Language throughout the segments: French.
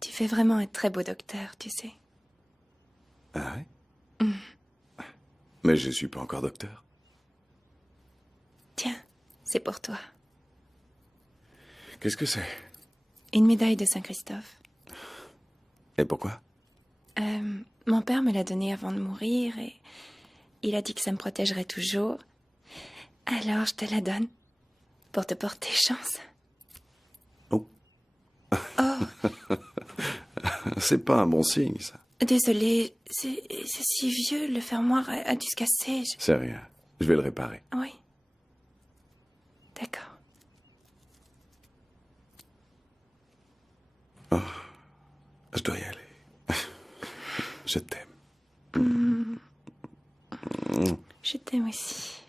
Tu fais vraiment un très beau docteur, tu sais. Ah ouais? Mais je suis pas encore docteur. Tiens, c'est pour toi. Qu'est-ce que c'est? Une médaille de Saint-Christophe. Et pourquoi? Mon père me l'a donnée avant de mourir et il a dit que ça me protégerait toujours. Alors je te la donne pour te porter chance. Oh. Oh, C'est pas un bon signe, ça. désolée, c'est si vieux, le fermoir a dû se casser. C'est rien. Je vais le réparer. Oui. D'accord. Oh. Je dois y aller. Je t'aime. Je t'aime aussi.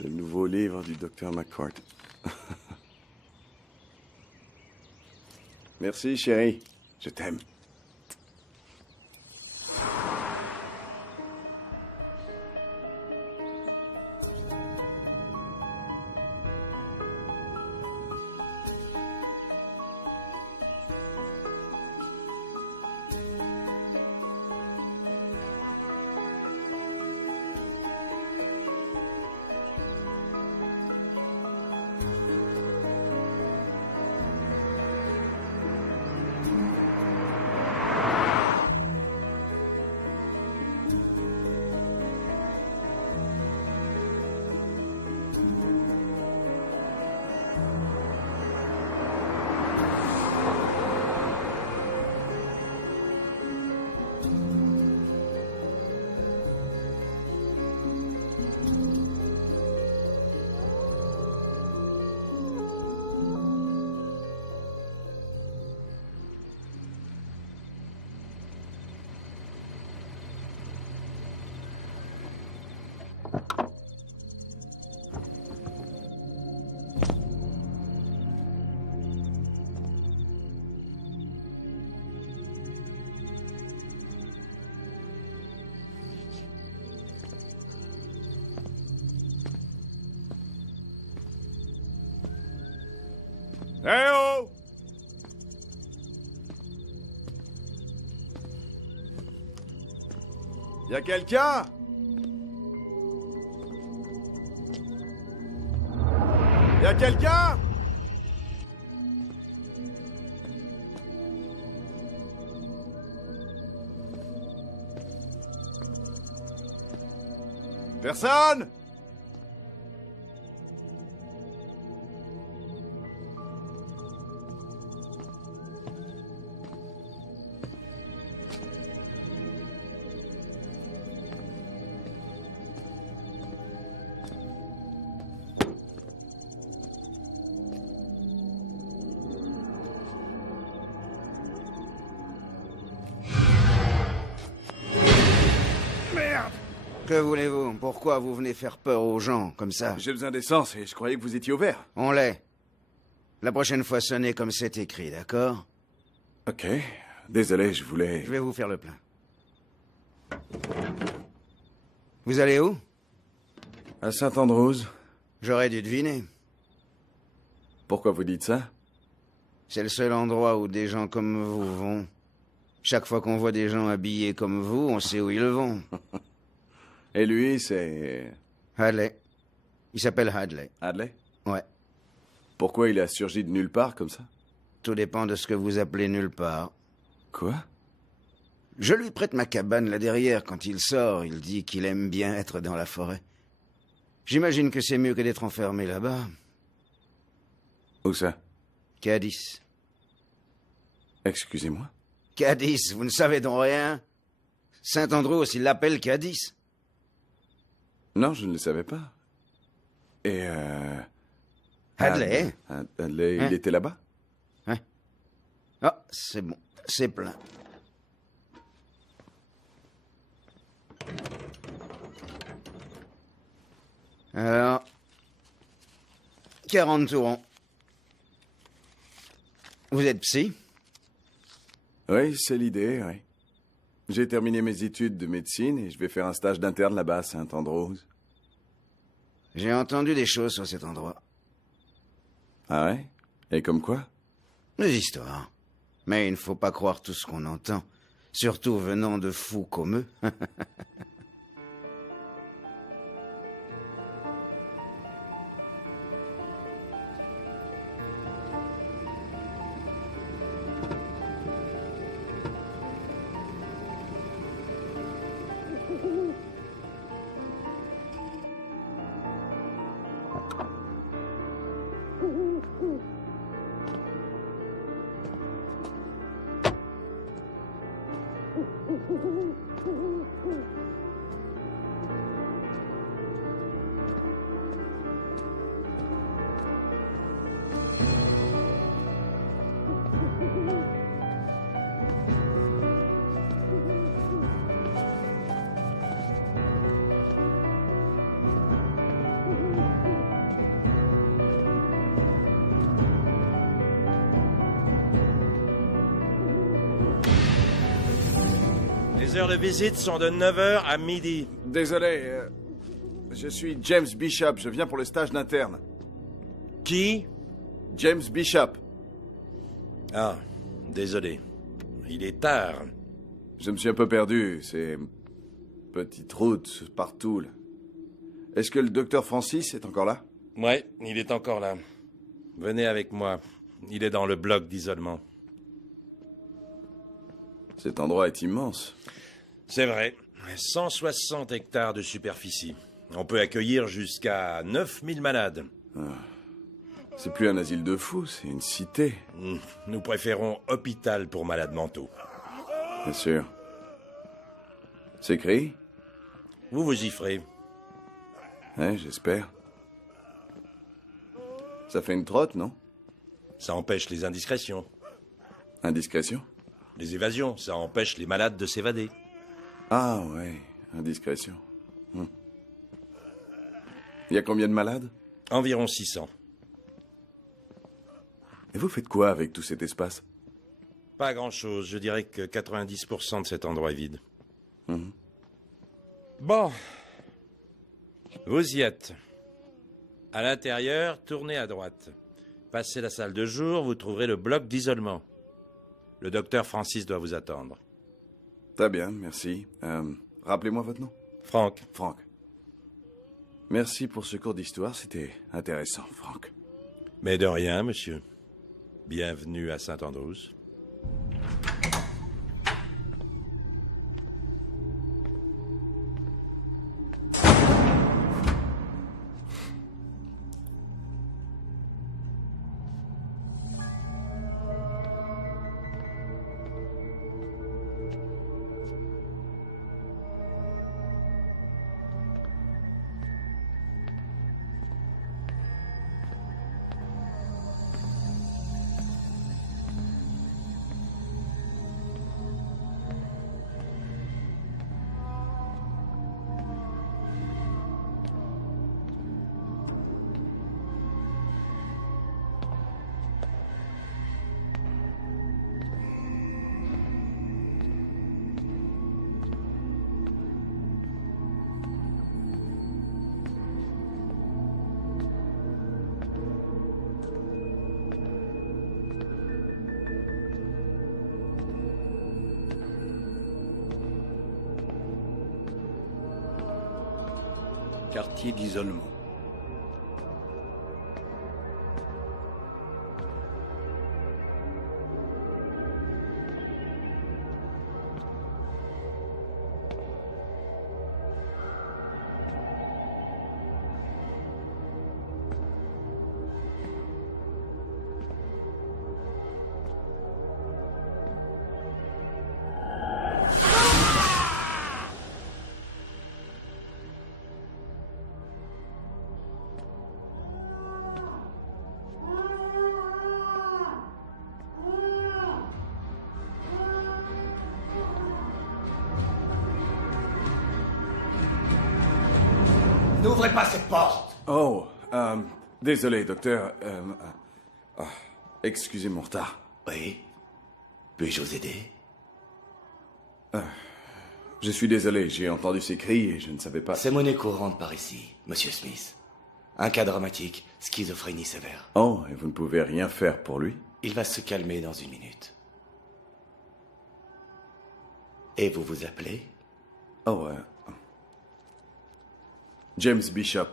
Le nouveau livre du docteur McCourt. Merci, chérie. Je t'aime. Eh oh! Y a quelqu'un? Y a quelqu'un? Personne? Que voulez-vous? Pourquoi vous venez faire peur aux gens, comme ça? J'ai besoin d'essence et je croyais que vous étiez au vert. On l'est. La prochaine fois, sonnez comme c'est écrit, d'accord? Ok. Désolé, je voulais... Je vais vous faire le plein. Vous allez où? À Saint-Andrews. J'aurais dû deviner. Pourquoi vous dites ça? C'est le seul endroit où des gens comme vous vont. Chaque fois qu'on voit des gens habillés comme vous, on sait où ils vont. Et lui, c'est... Hadley. Il s'appelle Hadley. Hadley? Ouais. Pourquoi il a surgi de nulle part comme ça? Tout dépend de ce que vous appelez nulle part. Quoi? Je lui prête ma cabane là derrière. Quand il sort, il dit qu'il aime bien être dans la forêt. J'imagine que c'est mieux que d'être enfermé là-bas. Où ça? Cadiz. Excusez-moi? Cadiz, vous ne savez donc rien? Saint-Andrews, il l'appelle Cadiz. Non, je ne le savais pas. Et Hadley, Hadley, Hein? il était là-bas? Ah, c'est bon, c'est plein. Alors, 40 tourons. Vous êtes psy? Oui, c'est l'idée, oui. J'ai terminé mes études de médecine et je vais faire un stage d'interne là-bas à Saint-Andrews. J'ai entendu des choses sur cet endroit. Ah ouais? Et comme quoi? Des histoires. Mais il ne faut pas croire tout ce qu'on entend. Surtout venant de fous comme eux. Les heures de visite sont de 9h à midi. Désolé, je suis James Bishop, je viens pour le stage d'interne. Qui? James Bishop. Ah, désolé. Il est tard. Je me suis un peu perdu, c'est... petite route partout. Là. Est-ce que le docteur Francis est encore là? Ouais, il est encore là. Venez avec moi. Il est dans le bloc d'isolement. Cet endroit est immense. C'est vrai. 160 hectares de superficie. On peut accueillir jusqu'à 9000 malades. C'est plus un asile de fous, c'est une cité. Nous préférons hôpital pour malades mentaux. Bien sûr. C'est écrit? Vous vous y ferez. Ouais, j'espère. Ça fait une trotte, non? Ça empêche les indiscrétions. Indiscrétion? Les évasions, ça empêche les malades de s'évader. Ah ouais, indiscrétion. Il y a combien de malades? Environ 600. Et vous faites quoi avec tout cet espace? Pas grand-chose. Je dirais que 90% de cet endroit est vide. Bon. Vous y êtes. À l'intérieur, tournez à droite. Passez la salle de jour, vous trouverez le bloc d'isolement. Le docteur Francis doit vous attendre. Très bien, merci. Rappelez-moi votre nom. Franck. Franck. Merci pour ce cours d'histoire, c'était intéressant, Franck. Mais de rien, monsieur. Bienvenue à Saint-Andrews. quartier d'isolement. N'ouvrez pas cette porte! Oh, désolé, docteur. Excusez mon retard. Oui? Puis-je vous aider? Je suis désolé, j'ai entendu ces cris et je ne savais pas... C'est monnaie courante par ici, Monsieur Smith. Un cas dramatique, schizophrénie sévère. Oh, et vous ne pouvez rien faire pour lui? Il va se calmer dans 1 minute. Et vous vous appelez? Oh, James Bishop.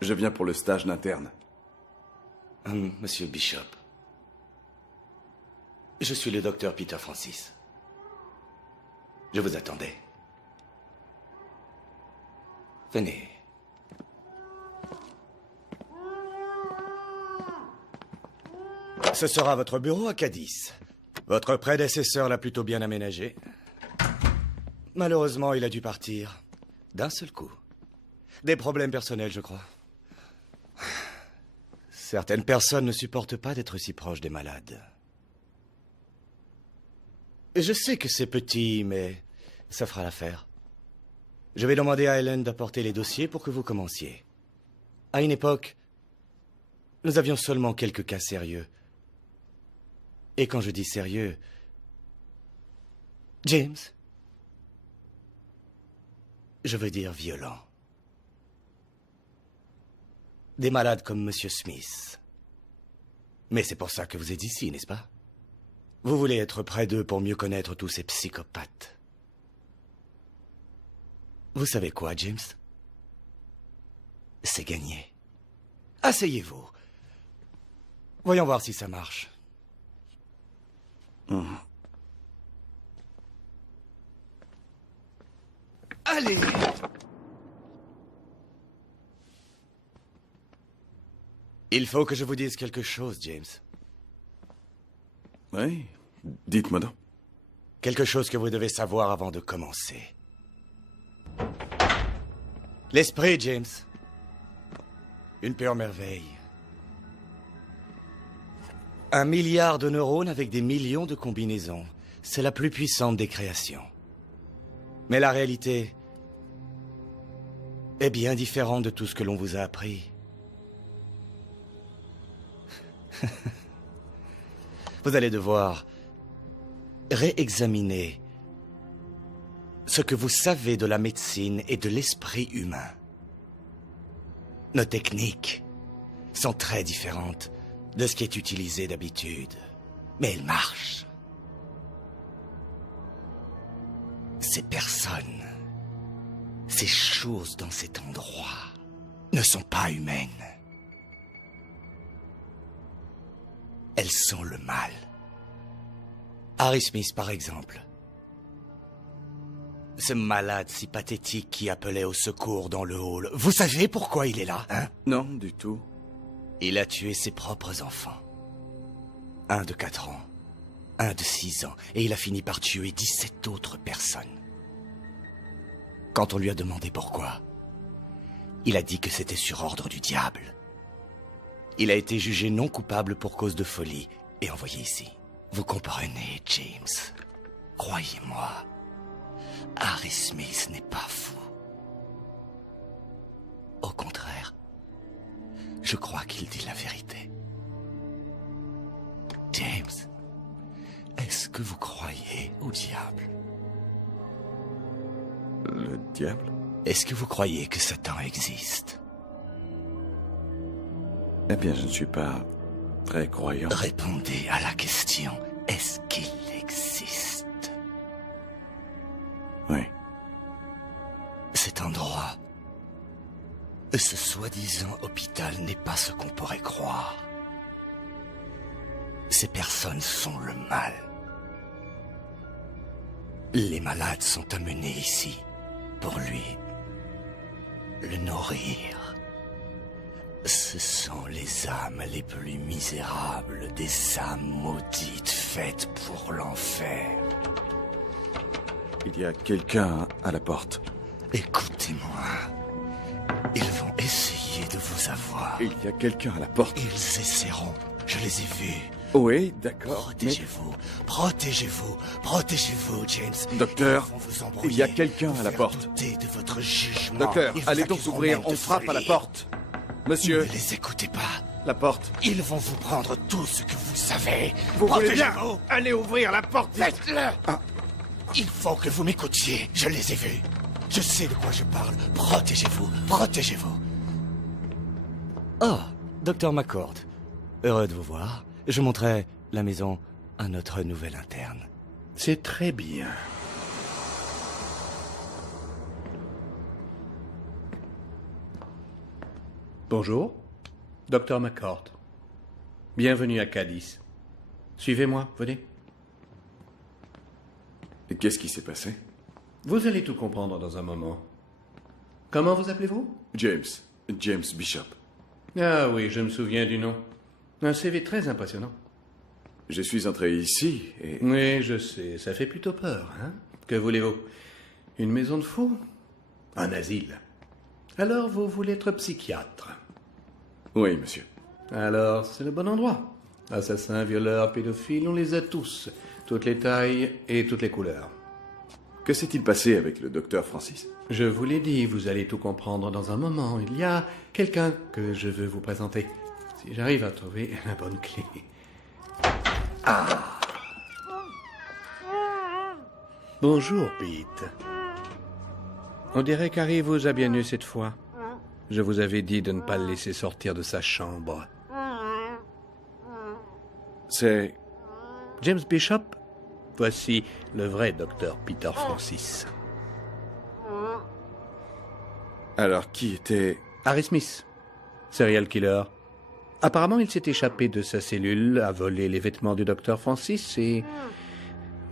Je viens pour le stage d'interne. Monsieur Bishop. Je suis le docteur Peter Francis. Je vous attendais. Venez. Ce sera votre bureau à Cadiz. Votre prédécesseur l'a plutôt bien aménagé. Malheureusement, il a dû partir. D'un seul coup. Des problèmes personnels, je crois. Certaines personnes ne supportent pas d'être si proches des malades. Je sais que c'est petit, mais ça fera l'affaire. Je vais demander à Helen d'apporter les dossiers pour que vous commenciez. À une époque, nous avions seulement quelques cas sérieux. Et quand je dis sérieux... James, je veux dire violent. Des malades comme Monsieur Smith. Mais c'est pour ça que vous êtes ici, n'est-ce pas? Vous voulez être près d'eux pour mieux connaître tous ces psychopathes. Vous savez quoi, James? C'est gagné. Asseyez-vous. Voyons voir si ça marche. Allez! Il faut que je vous dise quelque chose, James. Oui, dites-moi donc. Quelque chose que vous devez savoir avant de commencer. L'esprit, James. Une pure merveille. 1 milliard de neurones avec des millions de combinaisons. C'est la plus puissante des créations. Mais la réalité est bien différente de tout ce que l'on vous a appris. Vous allez devoir réexaminer ce que vous savez de la médecine et de l'esprit humain. Nos techniques sont très différentes de ce qui est utilisé d'habitude, mais elles marchent. Ces personnes, ces choses dans cet endroit ne sont pas humaines. Elles sont le mal. Harry Smith, par exemple. Ce malade si pathétique qui appelait au secours dans le hall. Vous savez pourquoi il est là, hein? Non, du tout. Il a tué ses propres enfants. Un de 4 ans, un de 6 ans, et il a fini par tuer 17 autres personnes. Quand on lui a demandé pourquoi, il a dit que c'était sur ordre du diable. Il a été jugé non coupable pour cause de folie et envoyé ici. Vous comprenez, James? Croyez-moi, Harry Smith n'est pas fou. Au contraire, je crois qu'il dit la vérité. James, est-ce que vous croyez au diable? Le diable? Est-ce que vous croyez que Satan existe? Eh bien, je ne suis pas très croyant. Répondez à la question. Est-ce qu'il existe? Oui. Ce soi-disant hôpital n'est pas ce qu'on pourrait croire. Ces personnes sont le mal. Les malades sont amenés ici pour lui le nourrir. Ce sont les âmes les plus misérables des âmes maudites faites pour l'enfer. Il y a quelqu'un à la porte. Écoutez-moi. Ils vont essayer de vous avoir. Il y a quelqu'un à la porte. Ils essaieront. Je les ai vus. Oui, d'accord. Protégez-vous. Protégez-vous. Protégez-vous, James. Docteur, Ils vont vous embrouiller, il y a quelqu'un vous à la faire porte. douter de votre jugement. Docteur, Ils vous allez donc accuseront ouvrir. même On de frappe à la folie. porte. Monsieur, Ne les écoutez pas. la porte. Ils vont vous prendre tout ce que vous savez. Vous voulez bien Protégez-vous. Allez ouvrir la porte. Faites-le. Il faut que vous m'écoutiez. Je les ai vus. Je sais de quoi je parle. Protégez-vous. Protégez-vous. Oh, Docteur McCord. Heureux de vous voir. Je montrerai la maison à notre nouvel interne. C'est très bien. Bonjour, Docteur McCord. Bienvenue à Cadiz. Suivez-moi, venez. Et qu'est-ce qui s'est passé? Vous allez tout comprendre dans un moment. Comment vous appelez-vous? James Bishop. Ah oui, je me souviens du nom. Un CV très impressionnant. Je suis entré ici et... Oui, je sais, ça fait plutôt peur, hein? Que voulez-vous? Une maison de fous? Un asile? Alors vous voulez être psychiatre? Oui, monsieur. Alors, c'est le bon endroit. Assassins, violeurs, pédophiles, on les a tous. Toutes les tailles et toutes les couleurs. Que s'est-il passé avec le docteur Francis? Je vous l'ai dit, vous allez tout comprendre dans un moment. Il y a quelqu'un que je veux vous présenter. Si j'arrive à trouver la bonne clé. Ah! Bonjour, Pete. On dirait qu'Harry vous a bien eu cette fois. Je vous avais dit de ne pas le laisser sortir de sa chambre. C'est... James Bishop, voici le vrai docteur Peter Francis. Alors, qui était... Harry Smith, serial killer. Apparemment, il s'est échappé de sa cellule, a volé les vêtements du docteur Francis et...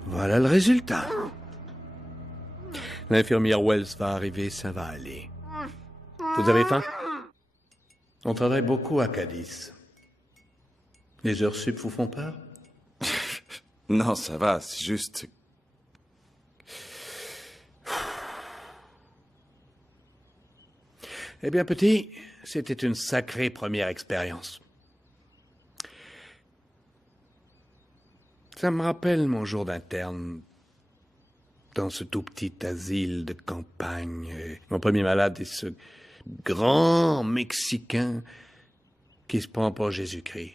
voilà le résultat. L'infirmière Wells va arriver, ça va aller. Vous avez faim? On travaille beaucoup à Cadiz. Les heures sup vous font peur? Non, ça va, c'est juste... Eh bien, petit, c'était une sacrée première expérience. Ça me rappelle mon jour d'interne dans ce tout petit asile de campagne. Mon premier malade est ce grand Mexicain qui se prend pour Jésus-Christ.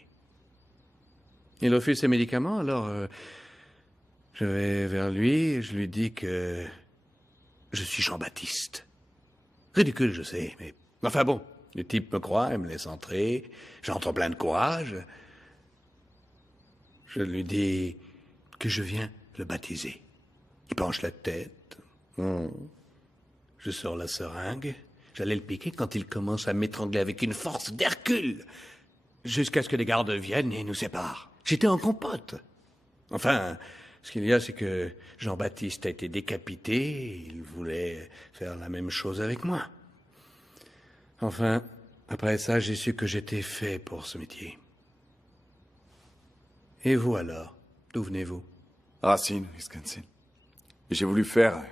Il refuse ses médicaments, alors je vais vers lui et je lui dis que je suis Jean-Baptiste. Ridicule, je sais, mais... Enfin bon, le type me croit et me laisse entrer. J'entre plein de courage. Je lui dis que je viens le baptiser. Il penche la tête. Je sors la seringue. J'allais le piquer quand il commence à m'étrangler avec une force d'Hercule. Jusqu'à ce que les gardes viennent et nous séparent. J'étais en compote. Enfin, ce qu'il y a, c'est que Jean-Baptiste a été décapité. Et il voulait faire la même chose avec moi. Enfin, après ça, j'ai su que j'étais fait pour ce métier. Et vous alors? D'où venez-vous? Racine, Wisconsin. J'ai voulu faire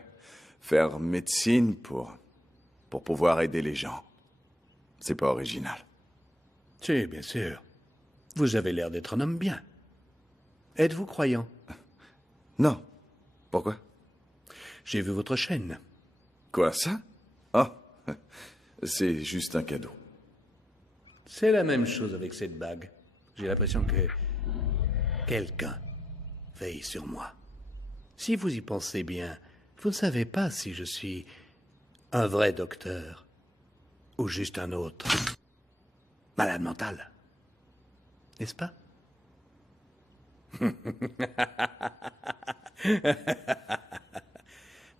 médecine pour pouvoir aider les gens. C'est pas original. Si, bien sûr. Vous avez l'air d'être un homme bien. Êtes-vous croyant? Non. Pourquoi? J'ai vu votre chaîne. Quoi, ça? Ah, c'est juste un cadeau. C'est la même chose avec cette bague. J'ai l'impression que quelqu'un veille sur moi. Si vous y pensez bien, vous ne savez pas si je suis un vrai docteur ou juste un autre malade mental. N'est-ce pas?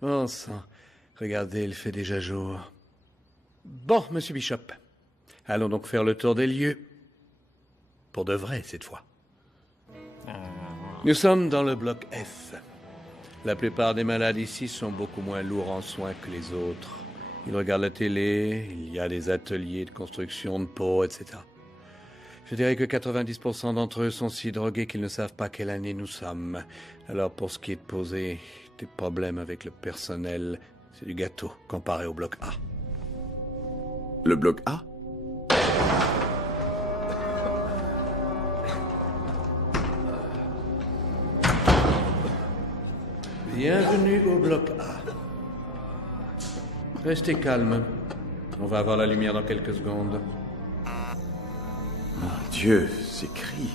Bon sang, regardez, il fait déjà jour. Bon, monsieur Bishop, allons donc faire le tour des lieux. Pour de vrai, cette fois. Nous sommes dans le bloc F. La plupart des malades ici sont beaucoup moins lourds en soins que les autres. Ils regardent la télé, il y a des ateliers de construction de peau, etc. Je dirais que 90% d'entre eux sont si drogués qu'ils ne savent pas quelle année nous sommes. Alors pour ce qui est de poser des problèmes avec le personnel, c'est du gâteau comparé au bloc A. Le bloc A? Bienvenue au bloc A. Restez calme. On va avoir la lumière dans quelques secondes. Mon Dieu, ces cris.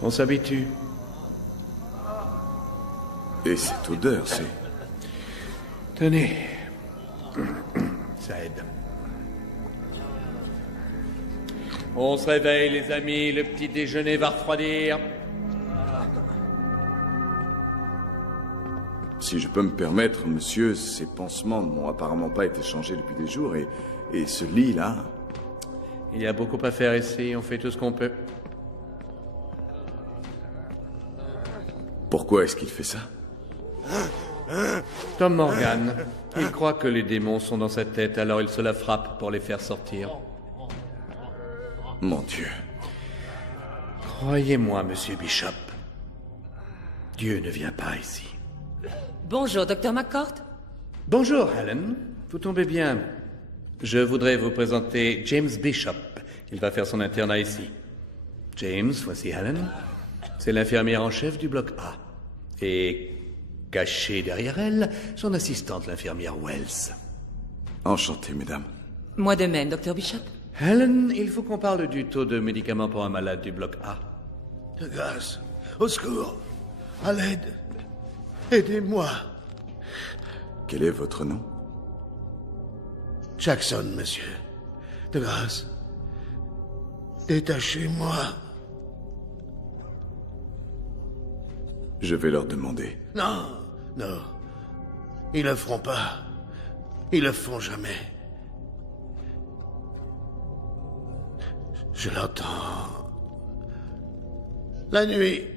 On s'habitue. Et cette odeur, c'est... Tenez. Ça aide. On se réveille, les amis. Le petit déjeuner va refroidir. Si je peux me permettre, monsieur, ces pansements n'ont apparemment pas été changés depuis des jours et ce lit-là... Il y a beaucoup à faire ici, on fait tout ce qu'on peut. Pourquoi est-ce qu'il fait ça? Tom Morgan, il croit que les démons sont dans sa tête, alors il se la frappe pour les faire sortir. Mon Dieu. Croyez-moi, monsieur Bishop, Dieu ne vient pas ici. Bonjour, Dr. McCourt. Bonjour, Helen. Vous tombez bien. Je voudrais vous présenter James Bishop. Il va faire son internat ici. James, voici Helen. C'est l'infirmière en chef du bloc A. Et cachée derrière elle, son assistante, l'infirmière Wells. Enchanté, mesdames. Moi de même, Dr. Bishop. Helen, il faut qu'on parle du taux de médicaments pour un malade du bloc A. De grâce, au secours, à l'aide. Aidez-moi. Quel est votre nom? Jackson, monsieur. De grâce. Détachez-moi. Je vais leur demander. Non, non. Ils le feront pas. Ils le font jamais. Je l'entends. La nuit.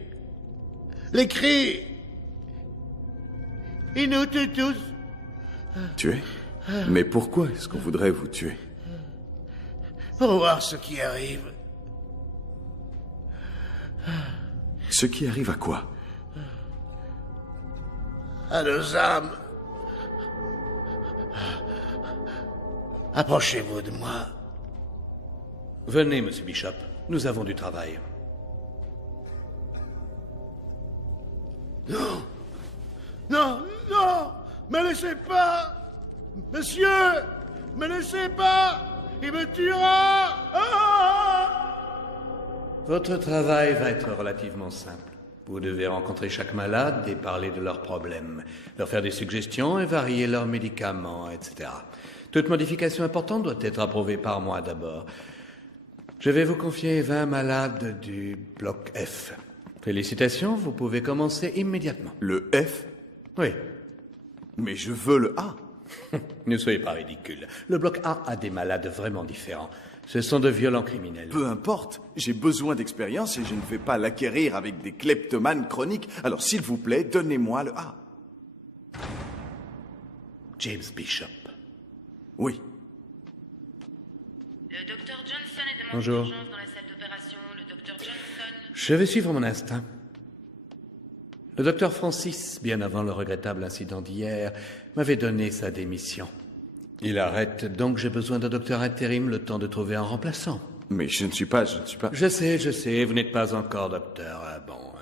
Les cris. Ils nous tuent tous. Tuer? Mais pourquoi est-ce qu'on voudrait vous tuer? Pour voir ce qui arrive. Ce qui arrive à quoi? À nos âmes. Approchez-vous de moi. Venez, monsieur Bishop. Nous avons du travail. Non. Non, non. Me laissez pas. Monsieur, me laissez pas. Il me tuera. Votre travail va être relativement simple. Vous devez rencontrer chaque malade et parler de leurs problèmes, leur faire des suggestions et varier leurs médicaments, etc. Toute modification importante doit être approuvée par moi d'abord. Je vais vous confier 20 malades du bloc F. Félicitations, vous pouvez commencer immédiatement. Le F? Oui. Mais je veux le A. Ne soyez pas ridicule. Le bloc A des malades vraiment différents. Ce sont de violents criminels. Peu importe, j'ai besoin d'expérience et je ne vais pas l'acquérir avec des kleptomanes chroniques. Alors s'il vous plaît, donnez-moi le A. James Bishop. Oui. Le docteur Johnson est demandé Bonjour. d'urgence dans la salle d'opération. Le docteur Johnson... Je vais suivre mon instinct. Le docteur Francis, bien avant le regrettable incident d'hier, m'avait donné sa démission. Il arrête, donc j'ai besoin d'un docteur intérim le temps de trouver un remplaçant. Mais je ne suis pas... Je sais, vous n'êtes pas encore docteur. Ah bon,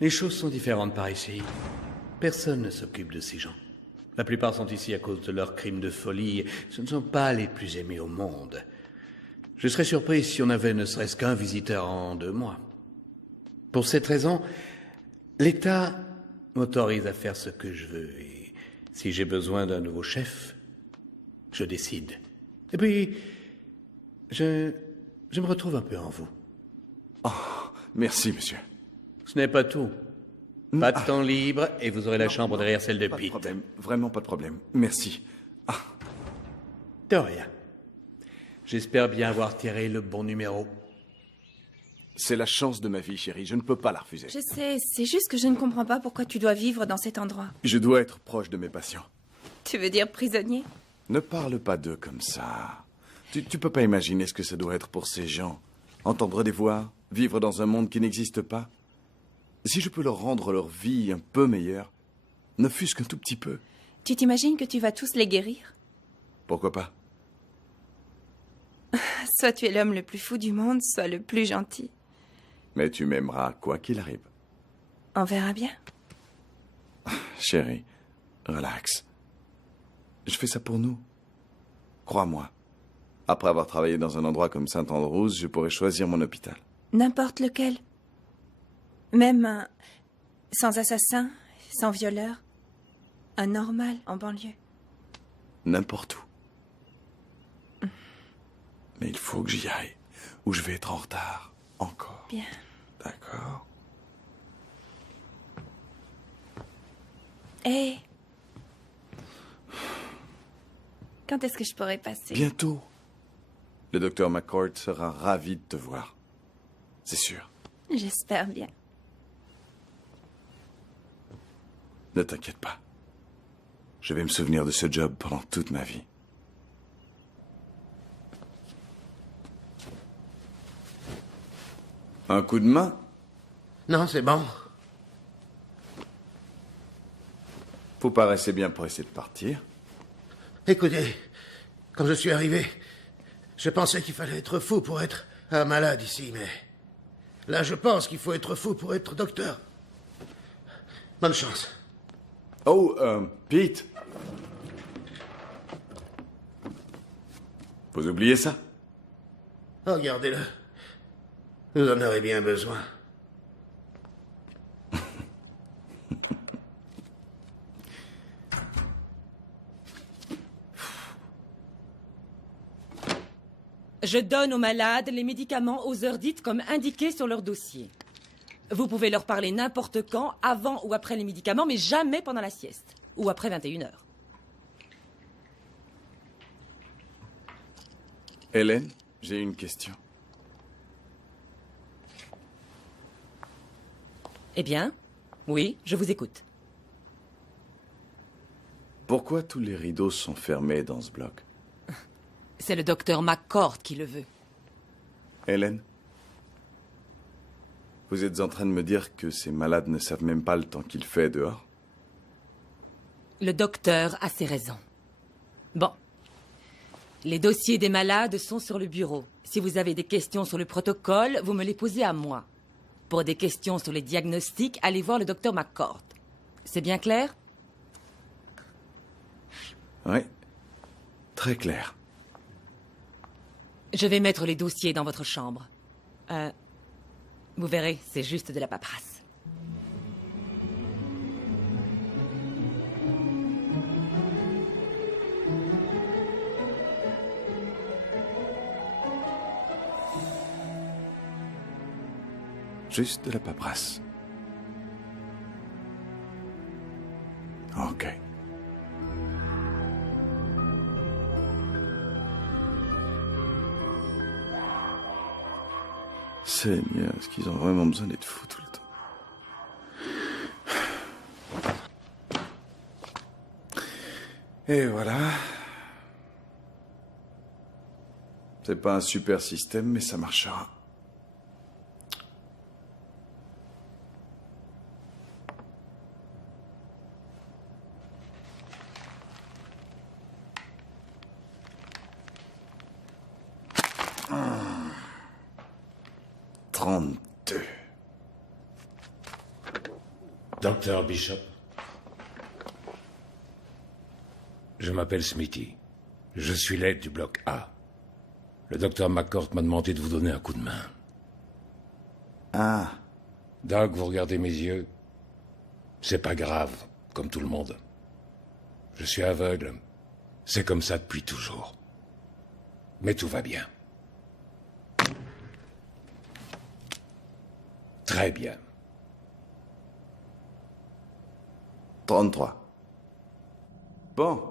les choses sont différentes par ici. Personne ne s'occupe de ces gens. La plupart sont ici à cause de leurs crimes de folie. Ce ne sont pas les plus aimés au monde. Je serais surpris si on avait ne serait-ce qu'un visiteur en 2 mois. Pour cette raison, l'État m'autorise à faire ce que je veux. Et si j'ai besoin d'un nouveau chef, je décide. Et puis, je me retrouve un peu en vous. Oh, merci, monsieur. Ce n'est pas tout. Pas de temps libre et vous aurez la chambre derrière celle de Pas de Pete. problème, vraiment pas de problème. Merci. Ah. De rien. J'espère bien avoir tiré le bon numéro. C'est la chance de ma vie, chérie. Je ne peux pas la refuser. Je sais, c'est juste que je ne comprends pas pourquoi tu dois vivre dans cet endroit. Je dois être proche de mes patients. Tu veux dire prisonnier? Ne parle pas d'eux comme ça. Tu peux pas imaginer ce que ça doit être pour ces gens. Entendre des voix, vivre dans un monde qui n'existe pas. Si je peux leur rendre leur vie un peu meilleure, ne fût-ce qu'un tout petit peu. Tu t'imagines que tu vas tous les guérir? Pourquoi pas? Soit tu es l'homme le plus fou du monde, soit le plus gentil. Mais tu m'aimeras quoi qu'il arrive. On verra bien. Chérie, relax. Je fais ça pour nous. Crois-moi. Après avoir travaillé dans un endroit comme Saint-Andrews, je pourrais choisir mon hôpital. N'importe lequel. Même un... sans assassin, sans violeur. Un normal en banlieue. N'importe où. Mais il faut que j'y aille, ou je vais être en retard. Encore. Bien. D'accord. Hé. Quand est-ce que je pourrais passer? Bientôt. Le docteur McCord sera ravi de te voir. C'est sûr. J'espère bien. Ne t'inquiète pas. Je vais me souvenir de ce job pendant toute ma vie. Un coup de main? Non, c'est bon. Vous paraissez bien pressé de partir. Écoutez, quand je suis arrivé, je pensais qu'il fallait être fou pour être un malade ici, mais... Là, je pense qu'il faut être fou pour être docteur. Bonne chance. Oh, Pete. Vous oubliez ça? Regardez-le. Vous en aurez bien besoin. Je donne aux malades les médicaments aux heures dites comme indiqué sur leur dossier. Vous pouvez leur parler n'importe quand, avant ou après les médicaments, mais jamais pendant la sieste. Ou après 21h. Hélène, j'ai une question. Eh bien, oui, je vous écoute. Pourquoi tous les rideaux sont fermés dans ce bloc? C'est le docteur McCord qui le veut. Hélène, vous êtes en train de me dire que ces malades ne savent même pas le temps qu'il fait dehors? Le docteur a ses raisons. Bon. Les dossiers des malades sont sur le bureau. Si vous avez des questions sur le protocole, vous me les posez à moi. Pour des questions sur les diagnostics, allez voir le docteur McCord. C'est bien clair? Oui, très clair. Je vais mettre les dossiers dans votre chambre. Vous verrez, c'est juste de la paperasse. Juste de la paperasse. Ok. Seigneur, est-ce qu'ils ont vraiment besoin d'être fous tout le temps? Et voilà. C'est pas un super système, mais ça marchera. Docteur Bishop. Je m'appelle Smithy. Je suis l'aide du bloc A. Le docteur McCord m'a demandé de vous donner un coup de main. Ah. Doug, vous regardez mes yeux. C'est pas grave, comme tout le monde. Je suis aveugle. C'est comme ça depuis toujours. Mais tout va bien. Très bien. 33. Bon.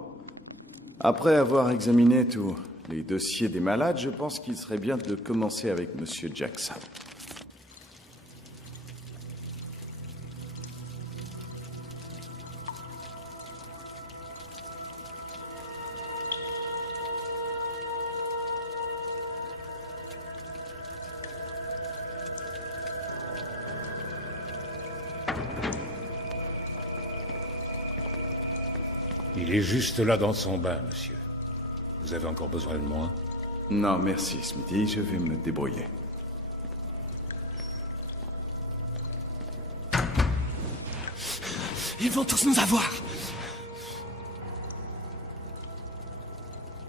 Après avoir examiné tous les dossiers des malades, je pense qu'il serait bien de commencer avec Monsieur Jackson. Il est juste là dans son bain, monsieur. Vous avez encore besoin de moi? Non, merci, Smithy. Je vais me débrouiller. Ils vont tous nous avoir.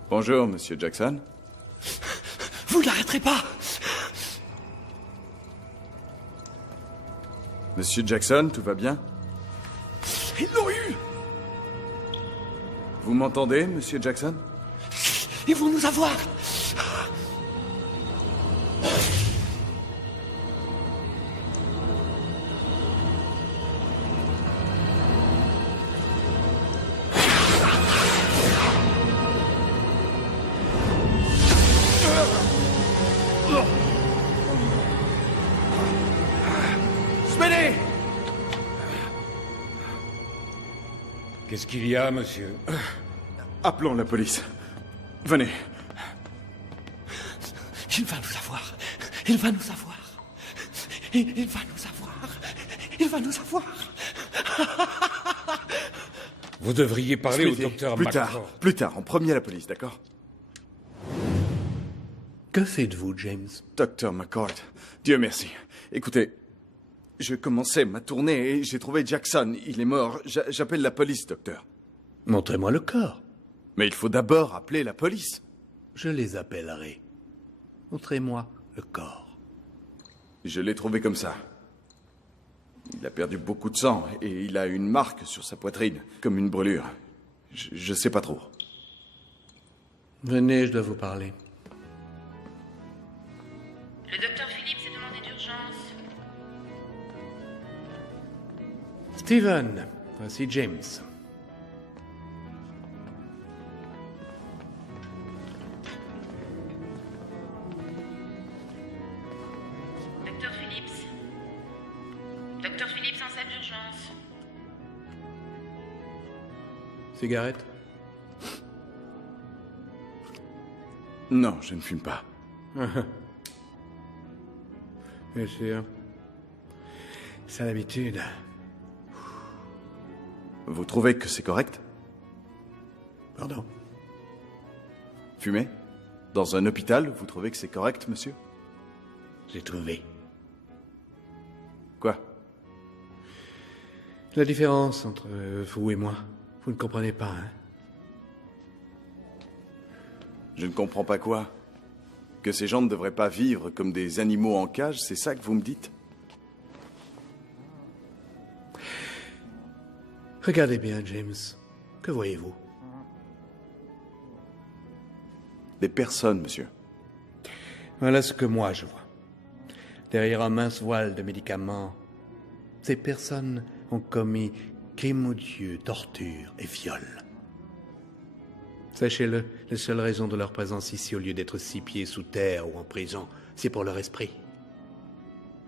Bonjour, Monsieur Jackson. Vous ne l'arrêterez pas. Monsieur Jackson, tout va bien? Ils l'ont eu. Vous m'entendez, Monsieur Jackson? Ils vont nous avoir. Smitty! Qu'est-ce qu'il y a, monsieur? Appelons la police. Venez. Il va nous avoir. Il va nous avoir. Il va nous avoir. Il va nous avoir. Vous devriez parler Smithy, au docteur plus McCord. tard, plus tard, en premier à la police, d'accord? Que faites-vous, James? Docteur McCord, Dieu merci. Écoutez, je commençais ma tournée et j'ai trouvé Jackson. Il est mort. J'appelle la police, docteur. Montrez-moi le corps. Mais il faut d'abord appeler la police. Je les appellerai. Montrez-moi le corps. Je l'ai trouvé comme ça. Il a perdu beaucoup de sang et il a une marque sur sa poitrine, comme une brûlure. Je sais pas trop. Venez, je dois vous parler. Le docteur Phillips est demandé d'urgence. Steven, voici James. Docteur Phillips. Docteur Phillips en salle d'urgence. Cigarette? Non, je ne fume pas. Bien sûr. C'est l'habitude. Vous trouvez que c'est correct? Pardon? Fumer? Dans un hôpital, vous trouvez que c'est correct, monsieur? J'ai trouvé. Quoi? La différence entre vous et moi. Vous ne comprenez pas, hein? Je ne comprends pas quoi. Que ces gens ne devraient pas vivre comme des animaux en cage, c'est ça que vous me dites? Regardez bien, James. Que voyez-vous? Des personnes, monsieur. Voilà ce que moi je vois. Derrière un mince voile de médicaments, ces personnes ont commis crimes odieux, torture et viol. Sachez-le, la seule raison de leur présence ici, au lieu d'être 6 pieds sous terre ou en prison, c'est pour leur esprit.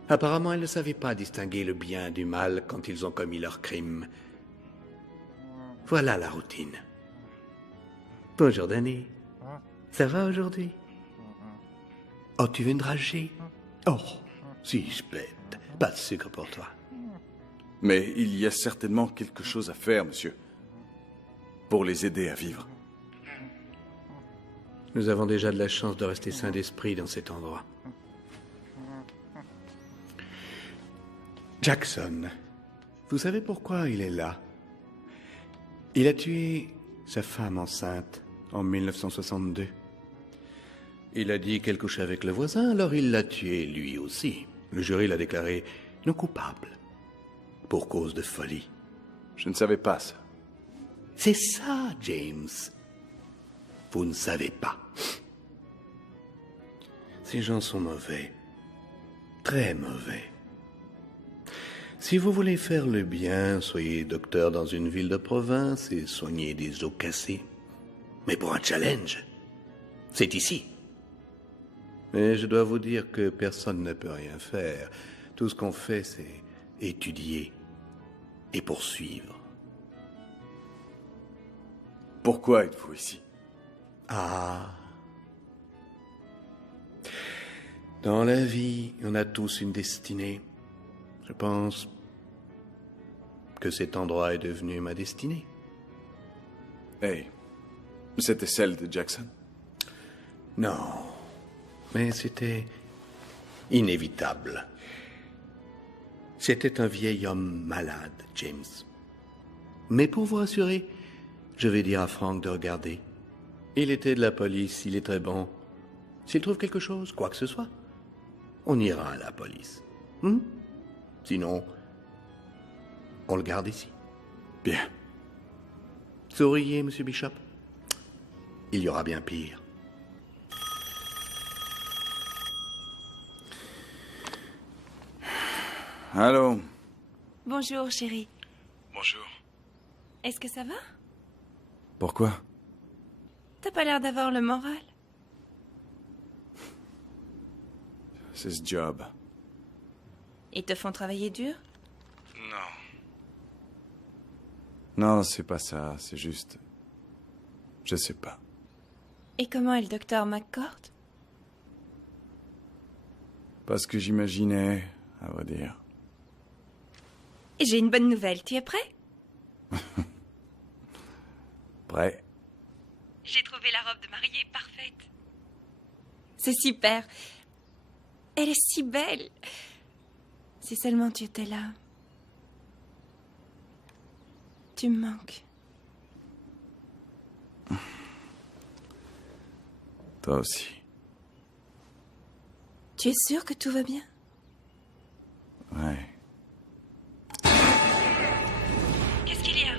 Apparemment, ils ne savaient pas distinguer le bien du mal quand ils ont commis leurs crimes. Voilà la routine. Bonjour, Danny. Ça va aujourd'hui? Oh, tu veux une dragée? Oh, suis-je bête? Pas de sucre pour toi. Mais il y a certainement quelque chose à faire, monsieur. Pour les aider à vivre. Nous avons déjà de la chance de rester sains d'esprit dans cet endroit. Jackson, vous savez pourquoi il est là? Il a tué sa femme enceinte en 1962. Il a dit qu'elle couchait avec le voisin, alors il l'a tué lui aussi. Le jury l'a déclaré non coupable pour cause de folie. Je ne savais pas ça. C'est ça, James. Vous ne savez pas. Ces gens sont mauvais. Très mauvais. Si vous voulez faire le bien, soyez docteur dans une ville de province et soignez des os cassés. Mais pour un challenge, c'est ici. Mais je dois vous dire que personne ne peut rien faire. Tout ce qu'on fait, c'est étudier et poursuivre. Pourquoi êtes-vous ici? Ah. Dans la vie, on a tous une destinée. Je pense que cet endroit est devenu ma destinée. Hey, c'était celle de Jackson? Non, mais c'était inévitable. C'était un vieil homme malade, James. Mais pour vous rassurer, je vais dire à Frank de regarder. Il était de la police, il est très bon. S'il trouve quelque chose, quoi que ce soit, on ira à la police. Sinon, on le garde ici. Bien. Souriez, Monsieur Bishop. Il y aura bien pire. Allô? Bonjour, chérie. Bonjour. Est-ce que ça va? Pourquoi? T'as pas l'air d'avoir le moral. C'est ce job. Ils te font travailler dur? Non, c'est pas ça, c'est juste... Je sais pas. Et comment est le docteur McCord? Pas ce que j'imaginais, à vrai dire. Et j'ai une bonne nouvelle, tu es prêt? Prêt? J'ai trouvé la robe de mariée parfaite. C'est super. Elle est si belle. Si seulement tu étais là. Tu me manques. Toi aussi. Tu es sûr que tout va bien? Ouais. Qu'est-ce qu'il y a?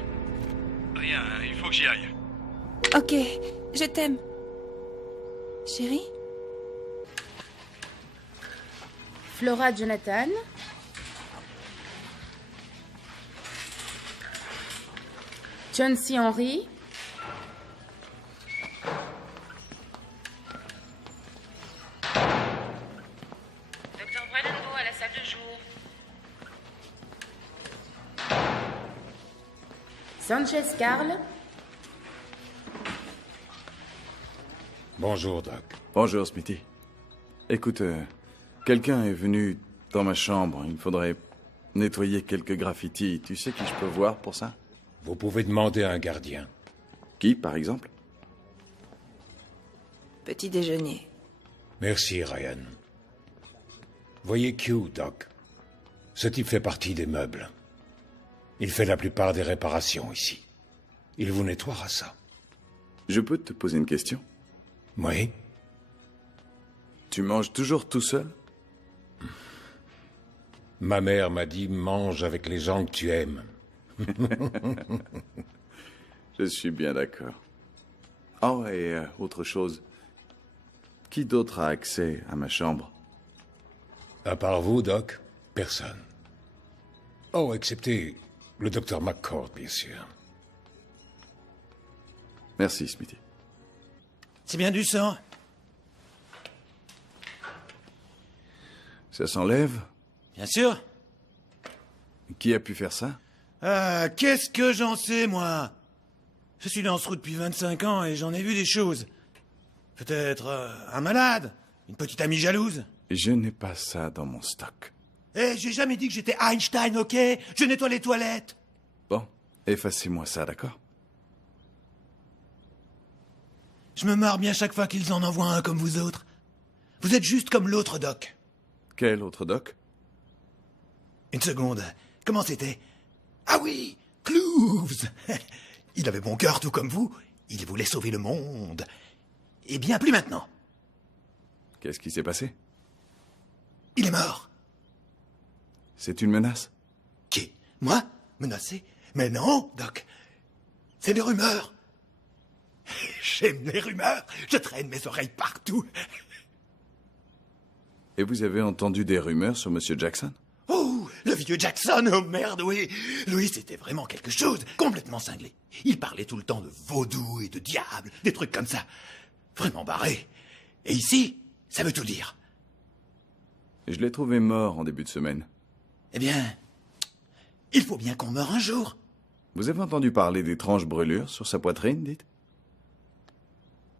Rien, il faut que j'y aille. Ok, je t'aime. Chérie? Flora Jonathan. John C. Henry. Docteur Brandenburg à la salle de jour. Sanchez Carl. Bonjour, Doc. Bonjour, Smithy. Écoute, quelqu'un est venu dans ma chambre. Il me faudrait nettoyer quelques graffitis. Tu sais qui je peux voir pour ça? Vous pouvez demander à un gardien. Qui, par exemple? Petit déjeuner. Merci, Ryan. Voyez Q, Doc. Ce type fait partie des meubles. Il fait la plupart des réparations ici. Il vous nettoiera ça. Je peux te poser une question? Oui. Tu manges toujours tout seul? Ma mère m'a dit, mange avec les gens que tu aimes. Je suis bien d'accord. Oh, et autre chose. Qui d'autre a accès à ma chambre? À part vous, Doc, personne. Oh, excepté le docteur McCord, bien sûr. Merci, Smithy. C'est bien du sang. Ça s'enlève? Bien sûr. Qui a pu faire ça? Qu'est-ce que j'en sais, moi? Je suis dans ce trou depuis 25 ans et j'en ai vu des choses. Peut-être un malade, une petite amie jalouse. Je n'ai pas ça dans mon stock. Eh, j'ai jamais dit que j'étais Einstein, ok? Je nettoie les toilettes. Bon, effacez-moi ça, d'accord? Je me marre bien chaque fois qu'ils en envoient un comme vous autres. Vous êtes juste comme l'autre doc. Quel autre doc? Une seconde. Comment c'était? Ah oui, Cloves. Il avait bon cœur tout comme vous. Il voulait sauver le monde. Eh bien, plus maintenant. Qu'est-ce qui s'est passé? Il est mort. C'est une menace? Qui? Moi? Menacé? Mais non, Doc. C'est des rumeurs. J'aime les rumeurs. Je traîne mes oreilles partout. Et vous avez entendu des rumeurs sur Monsieur Jackson? Oh, Le vieux Jackson, oh merde, oui. Lui, c'était vraiment quelque chose, complètement cinglé. Il parlait tout le temps de vaudou et de diable, des trucs comme ça. Vraiment barré. Et ici, ça veut tout dire. Je l'ai trouvé mort en début de semaine. Eh bien, il faut bien qu'on meure un jour. Vous avez entendu parler d'étranges brûlures sur sa poitrine, dites?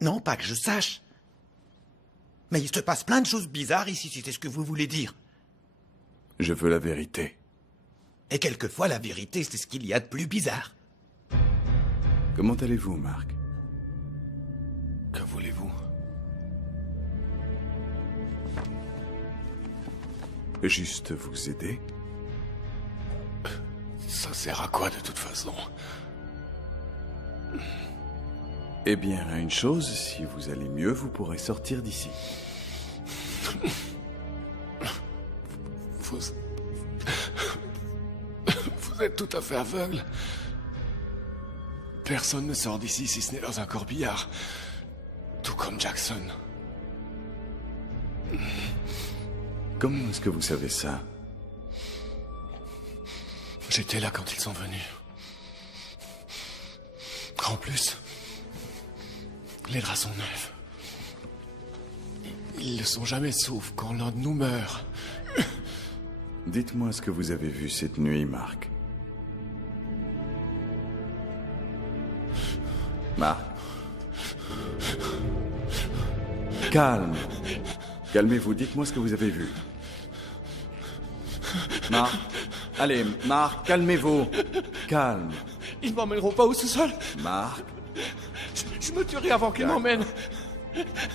Non, pas que je sache. Mais il se passe plein de choses bizarres ici, si c'est ce que vous voulez dire. Je veux la vérité. Et quelquefois, la vérité, c'est ce qu'il y a de plus bizarre. Comment allez-vous, Marc? Que voulez-vous? Juste vous aider? Ça sert à quoi de toute façon? Eh bien, une chose, si vous allez mieux, vous pourrez sortir d'ici. Vous êtes tout à fait aveugle. Personne ne sort d'ici si ce n'est dans un corbillard. Tout comme Jackson. Comment est-ce que vous savez ça? J'étais là quand ils sont venus. En plus, les draps sont neufs. Ils ne sont jamais sauf quand l'un de nous meurt. Dites-moi ce que vous avez vu cette nuit, Marc. Marc. Calme. Calmez-vous, dites-moi ce que vous avez vu. Marc. Allez, Marc, calmez-vous. Calme. Ils m'emmèneront pas au sous-sol. Marc. Je me tuerai avant qu'ils m'emmènent.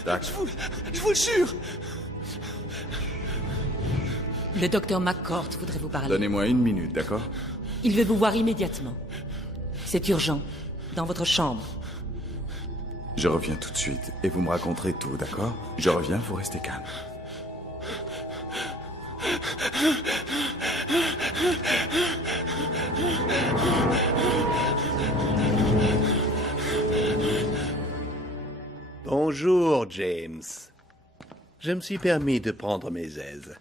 D'accord. Je vous le jure. Le docteur McCourt voudrait vous parler. Donnez-moi 1 minute, d'accord? Il veut vous voir immédiatement. C'est urgent. Dans votre chambre. Je reviens tout de suite et vous me raconterez tout, d'accord? Je reviens, vous restez calme. Bonjour, James. Je me suis permis de prendre mes aises.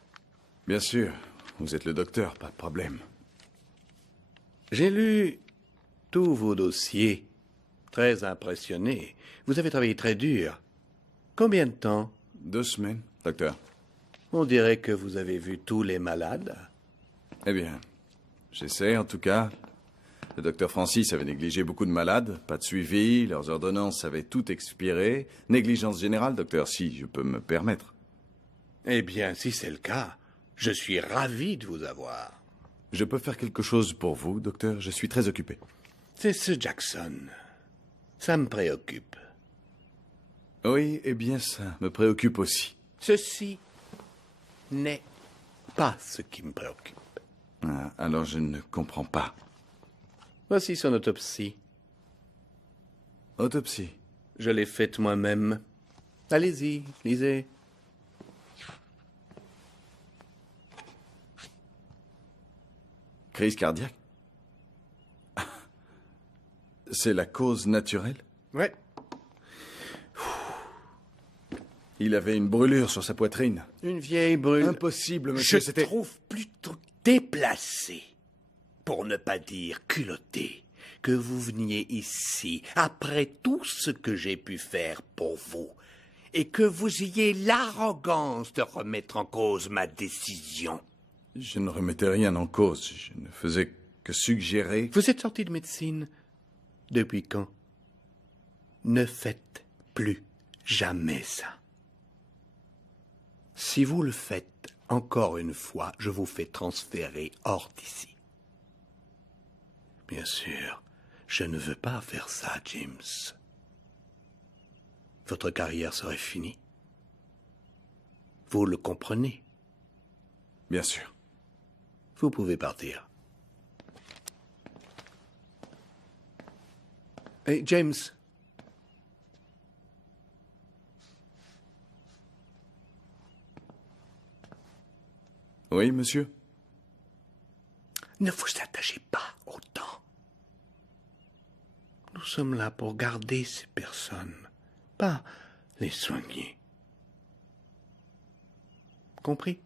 Bien sûr, vous êtes le docteur, pas de problème. J'ai lu tous vos dossiers. Très impressionné. Vous avez travaillé très dur. Combien de temps? 2 semaines, docteur. On dirait que vous avez vu tous les malades. Eh bien, j'essaie en tout cas. Le docteur Francis avait négligé beaucoup de malades, pas de suivi, leurs ordonnances avaient tout expiré. Négligence générale, docteur, si je peux me permettre. Eh bien, si c'est le cas, je suis ravi de vous avoir. Je peux faire quelque chose pour vous, docteur? Je suis très occupé. C'est ce Jackson. Ça me préoccupe. Oui, eh bien, ça me préoccupe aussi. Ceci n'est pas ce qui me préoccupe. Ah, alors je ne comprends pas. Voici son autopsie. Autopsie? Je l'ai faite moi-même. Allez-y, lisez. Crise cardiaque? C'est la cause naturelle? Ouais. Il avait une brûlure sur sa poitrine. Une vieille brûlure. Impossible, monsieur, Je trouve plutôt déplacé, pour ne pas dire culotté, que vous veniez ici, après tout ce que j'ai pu faire pour vous, et que vous ayez l'arrogance de remettre en cause ma décision. Je ne remettais rien en cause. Je ne faisais que suggérer... Vous êtes sorti de médecine depuis quand? Ne faites plus jamais ça. Si vous le faites encore une fois, je vous fais transférer hors d'ici. Bien sûr, je ne veux pas faire ça, James. Votre carrière serait finie. Vous le comprenez? Bien sûr. Vous pouvez partir. Hey, James. Oui, monsieur? Ne vous attachez pas au temps. Nous sommes là pour garder ces personnes, pas les soigner. Compris?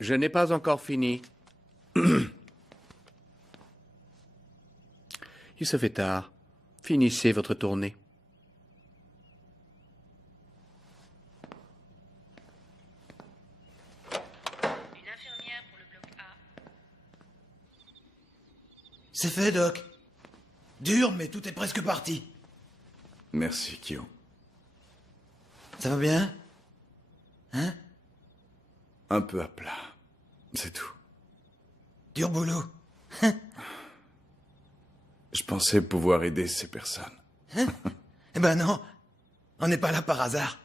Je n'ai pas encore fini. Il se fait tard. Finissez votre tournée. Une infirmière pour le bloc A. C'est fait, Doc. Dur, mais tout est presque parti. Merci, Kyo. Ça va bien? Hein? Un peu à plat. C'est tout. Dur boulot. Je pensais pouvoir aider ces personnes. Eh ben non. On n'est pas là par hasard.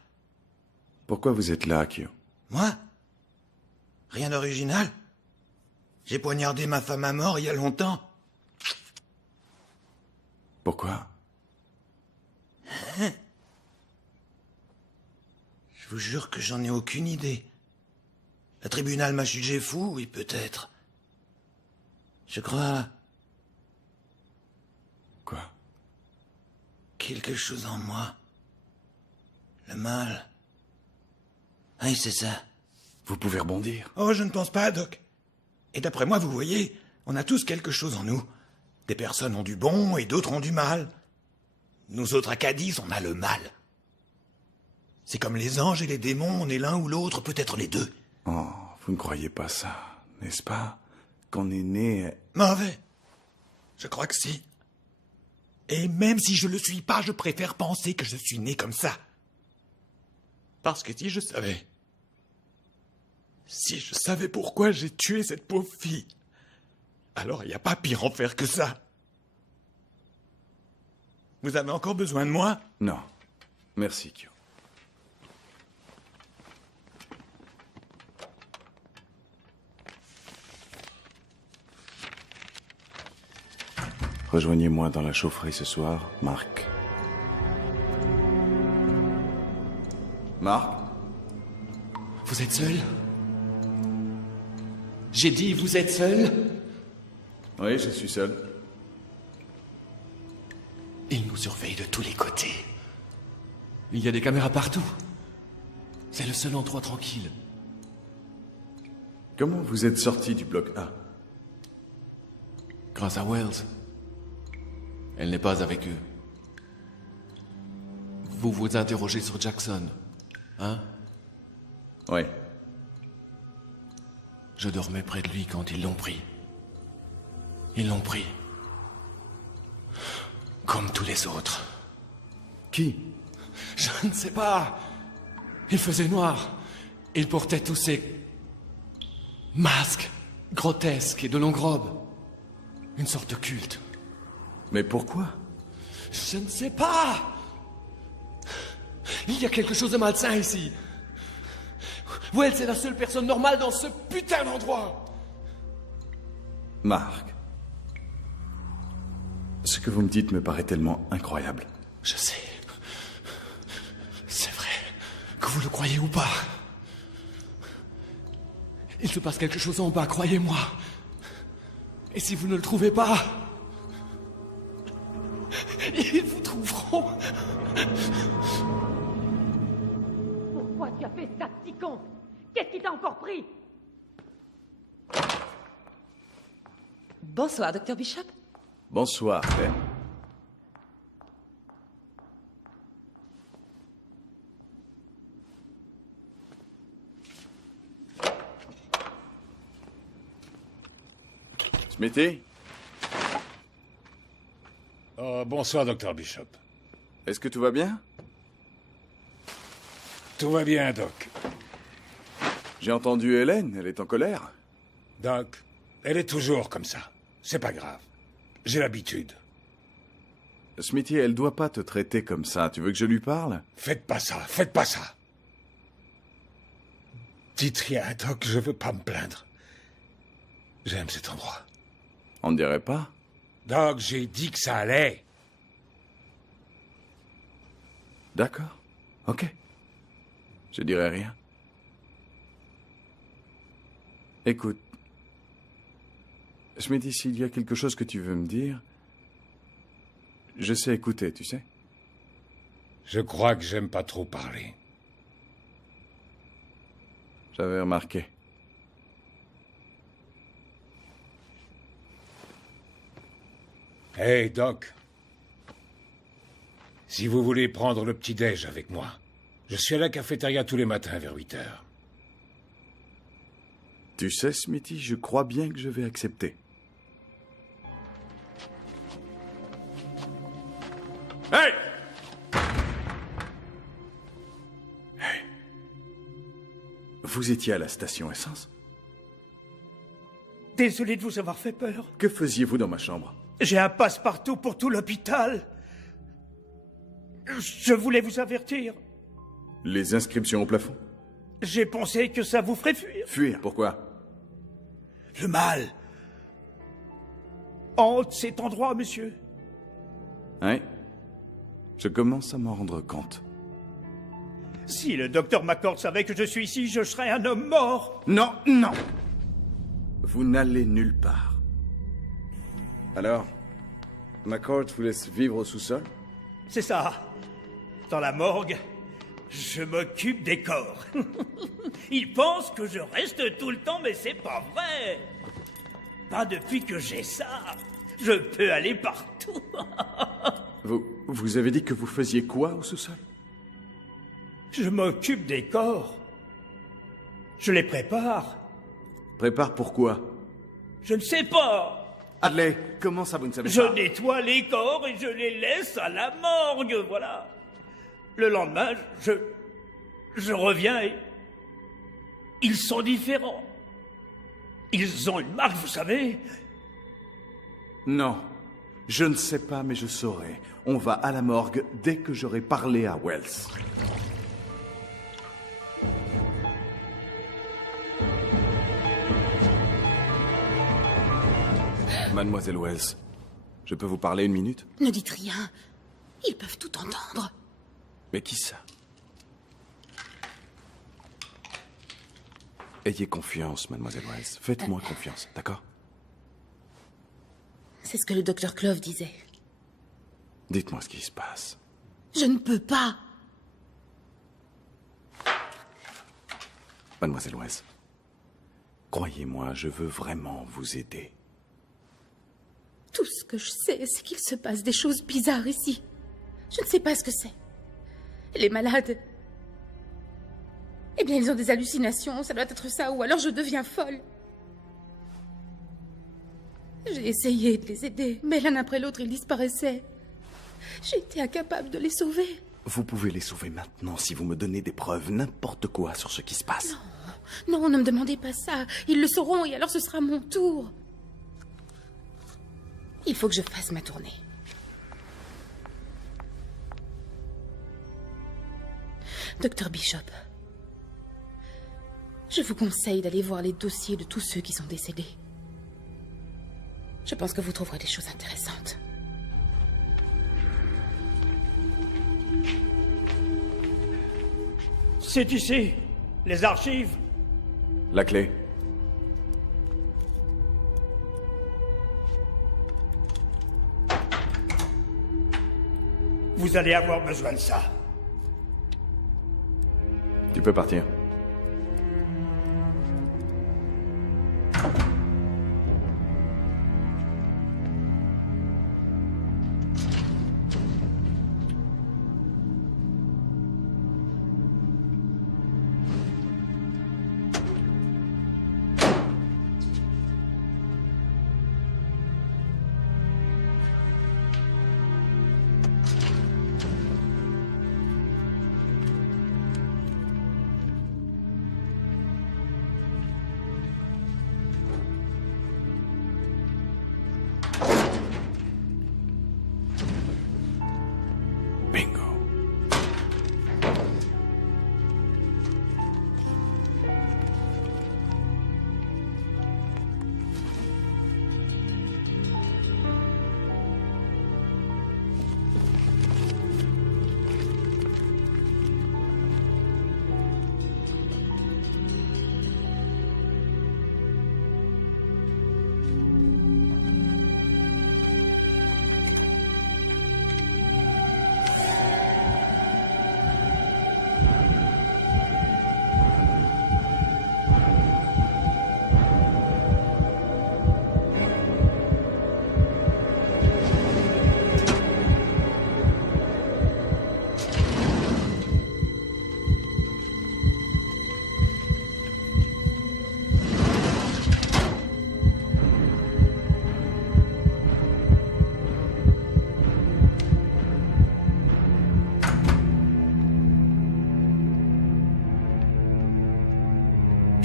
Pourquoi vous êtes là, Kyo? Moi? Rien d'original. J'ai poignardé ma femme à mort il y a longtemps. Pourquoi? Je vous jure que j'en ai aucune idée. Le tribunal m'a jugé fou, oui, peut-être. Je crois... Quoi? Quelque chose en moi. Le mal. Oui, c'est ça. Vous pouvez rebondir. Oh, je ne pense pas, Doc. Et d'après moi, vous voyez, on a tous quelque chose en nous. Des personnes ont du bon et d'autres ont du mal. Nous autres Acadis, on a le mal. C'est comme les anges et les démons, on est l'un ou l'autre, peut-être les deux. Oh, vous ne croyez pas ça, n'est-ce pas? Qu'on est né... Mauvais. Je crois que si. Et même si je le suis pas, je préfère penser que je suis né comme ça. Parce que si je savais... Si je savais pourquoi j'ai tué cette pauvre fille, alors il n'y a pas pire enfer que ça. Vous avez encore besoin de moi? Non. Merci, Kyo. Rejoignez-moi dans la chaufferie ce soir, Marc. Marc? Vous êtes seul? J'ai dit, vous êtes seul? Oui, je suis seul. Il nous surveille de tous les côtés. Il y a des caméras partout. C'est le seul endroit tranquille. Comment vous êtes sorti du bloc A? Grâce à Wells. Elle n'est pas avec eux. Vous vous interrogez sur Jackson, hein? Oui. Je dormais près de lui quand ils l'ont pris. Ils l'ont pris. Comme tous les autres. Qui? Je ne sais pas. Il faisait noir. Il portait tous ces masques grotesques et de longues robes. Une sorte de culte. Mais pourquoi? Je ne sais pas. Il y a quelque chose de malsain ici. Wells est la seule personne normale dans ce putain d'endroit. Marc. Ce que vous me dites me paraît tellement incroyable. Je sais. C'est vrai. Que vous le croyez ou pas. Il se passe quelque chose en bas, croyez-moi. Et si vous ne le trouvez pas... ils vous trouveront. Pourquoi tu as fait ça, petit con? Qu'est-ce qui t'a encore pris? Bonsoir, Dr. Bishop. Bonsoir, Ben. Smithy? Bonsoir, Dr. Bishop. Est-ce que tout va bien? Tout va bien, Doc. J'ai entendu Hélène, elle est en colère. Doc, elle est toujours comme ça. C'est pas grave. J'ai l'habitude. Smithy, elle doit pas te traiter comme ça. Tu veux que je lui parle? Faites pas ça, faites pas ça. Dites rien, Doc, je veux pas me plaindre. J'aime cet endroit. On ne dirait pas? Doc, j'ai dit que ça allait. D'accord. Ok. Je dirai rien. Écoute. Smithy, s'il y a quelque chose que tu veux me dire, je sais écouter, tu sais. Je crois que j'aime pas trop parler. J'avais remarqué. Hey, Doc. Si vous voulez prendre le petit-déj avec moi, je suis à la cafétéria tous les matins vers 8 heures. Tu sais, Smithy, je crois bien que je vais accepter. Hey! Hey! Vous étiez à la station essence? Désolé de vous avoir fait peur. Que faisiez-vous dans ma chambre? J'ai un passe-partout pour tout l'hôpital. Je voulais vous avertir. Les inscriptions au plafond? J'ai pensé que ça vous ferait fuir. Fuir? Pourquoi? Le mal hante cet endroit, monsieur. Hein? Je commence à m'en rendre compte. Si le docteur McCord savait que je suis ici, je serais un homme mort. Non, non! Vous n'allez nulle part. Alors, McCord vous laisse vivre au sous-sol? C'est ça. Dans la morgue, je m'occupe des corps. Ils pensent que je reste tout le temps, mais c'est pas vrai. Pas depuis que j'ai ça. Je peux aller partout. Vous avez dit que vous faisiez quoi au sous-sol? Je m'occupe des corps. Je les prépare. Prépare pourquoi? Je ne sais pas. Adley, comment ça vous ne savez Je pas? nettoie les corps et je les laisse à la morgue, voilà. Le lendemain, je reviens et ils sont différents. Ils ont une marque, vous savez. Non, je ne sais pas, mais je saurai. On va à la morgue dès que j'aurai parlé à Wells. Mademoiselle Wells, je peux vous parler une minute? Ne dites rien. Ils peuvent tout entendre. Mais qui ça? Ayez confiance, mademoiselle Wells. Faites-moi confiance, d'accord? C'est ce que le docteur Clove disait. Dites-moi ce qui se passe. Je ne peux pas. Mademoiselle Wells, croyez-moi, je veux vraiment vous aider. Tout ce que je sais, c'est qu'il se passe des choses bizarres ici. Je ne sais pas ce que c'est. Les malades... Eh bien, ils ont des hallucinations, ça doit être ça, ou alors je deviens folle. J'ai essayé de les aider, mais l'un après l'autre, ils disparaissaient. J'ai été incapable de les sauver. Vous pouvez les sauver maintenant si vous me donnez des preuves, n'importe quoi sur ce qui se passe. Non, ne me demandez pas ça. Ils le sauront et alors ce sera mon tour. Il faut que je fasse ma tournée. Docteur Bishop, je vous conseille d'aller voir les dossiers de tous ceux qui sont décédés. Je pense que vous trouverez des choses intéressantes. C'est ici, les archives. La clé. Vous allez avoir besoin de ça. Tu peux partir.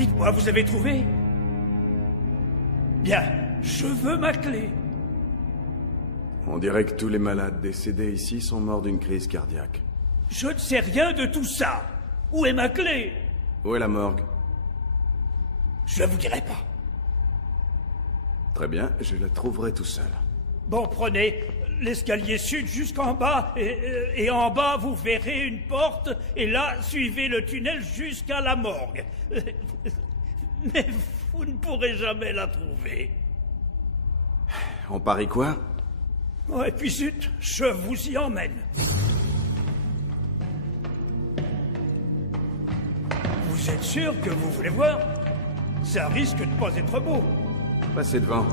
Dites-moi, vous avez trouvé? Bien, je veux ma clé. On dirait que tous les malades décédés ici sont morts d'une crise cardiaque. Je ne sais rien de tout ça. Où est ma clé? Où est la morgue? Je vous dirai pas. Très bien, je la trouverai tout seul. Bon, prenez l'escalier sud jusqu'en bas, et en bas, vous verrez une porte, et là, suivez le tunnel jusqu'à la morgue. Mais vous ne pourrez jamais la trouver. On parie quoi? Oh, et puis zut, je vous y emmène. Vous êtes sûr que vous voulez voir? Ça risque de pas être beau. Passez devant.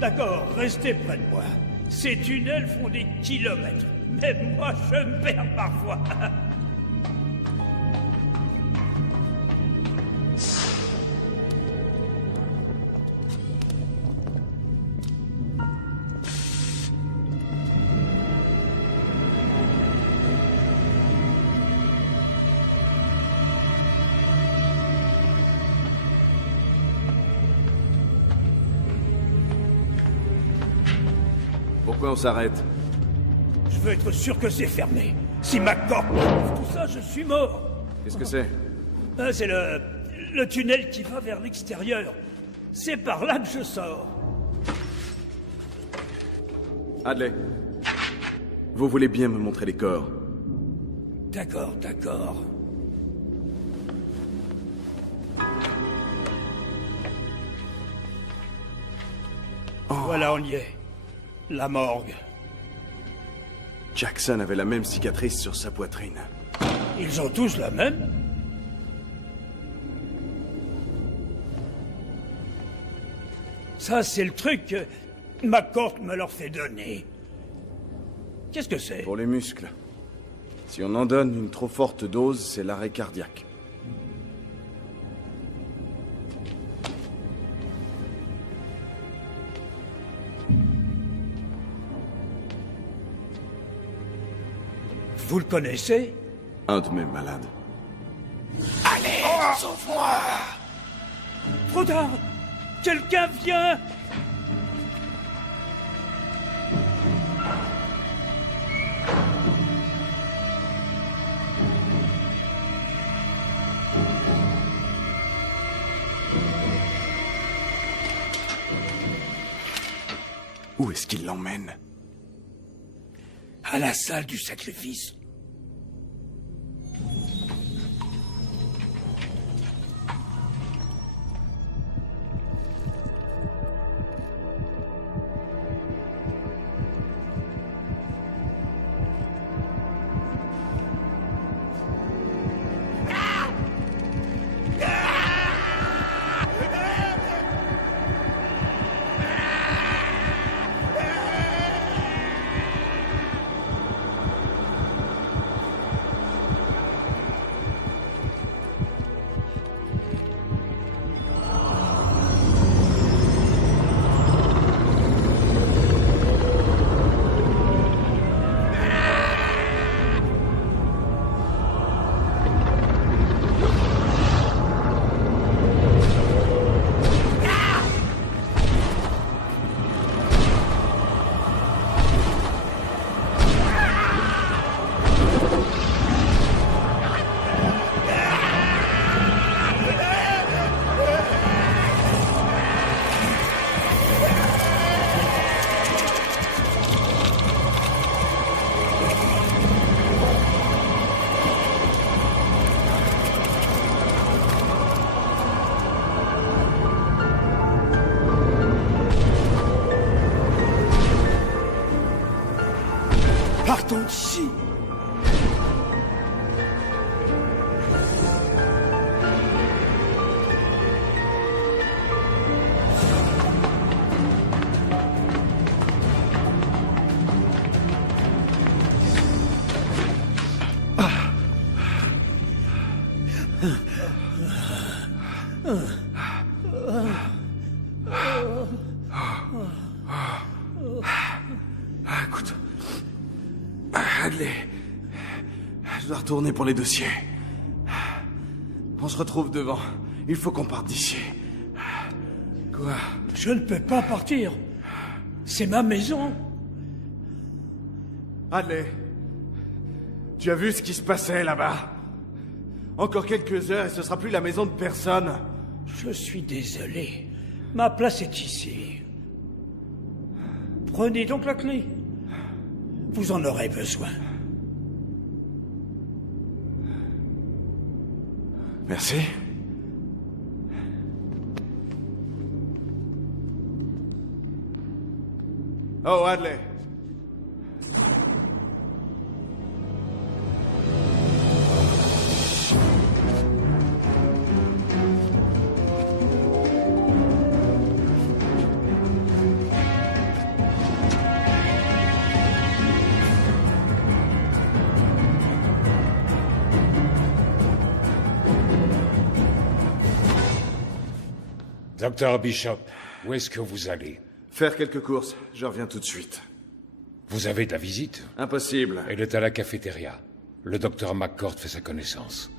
D'accord, restez près de moi. Ces tunnels font des kilomètres. Même moi, je me perds parfois. Pourquoi on s'arrête? Je veux être sûr que c'est fermé. Si ma corde ouvre tout ça, je suis mort. Qu'est-ce que c'est? C'est le tunnel qui va vers l'extérieur. C'est par là que je sors. Hadley, vous voulez bien me montrer les corps? D'accord, d'accord. Voilà, on y est. La morgue. Jackson avait la même cicatrice sur sa poitrine. Ils ont tous la même? Ça, c'est le truc que McCourt me leur fait donner. Qu'est-ce que c'est? Pour les muscles. Si on en donne une trop forte dose, c'est l'arrêt cardiaque. Vous le connaissez? Un de mes malades. Allez, sauve-moi! Trop tard! Quelqu'un vient! Où est-ce qu'il l'emmène? À la salle du sacrifice. Partons d'ici. Écoute. Hadley. Je dois retourner pour les dossiers. On se retrouve devant. Il faut qu'on parte d'ici. Quoi? Je ne peux pas partir. C'est ma maison. Hadley, tu as vu ce qui se passait là-bas? Encore quelques heures et ce sera plus la maison de personne. Je suis désolé. Ma place est ici. Prenez donc la clé. Vous en aurez besoin. Merci. Oh, Hadley. Docteur Bishop, où est-ce que vous allez? Faire quelques courses. Je reviens tout de suite. Vous avez de la visite? Impossible. Elle est à la cafétéria. Le docteur McCord fait sa connaissance.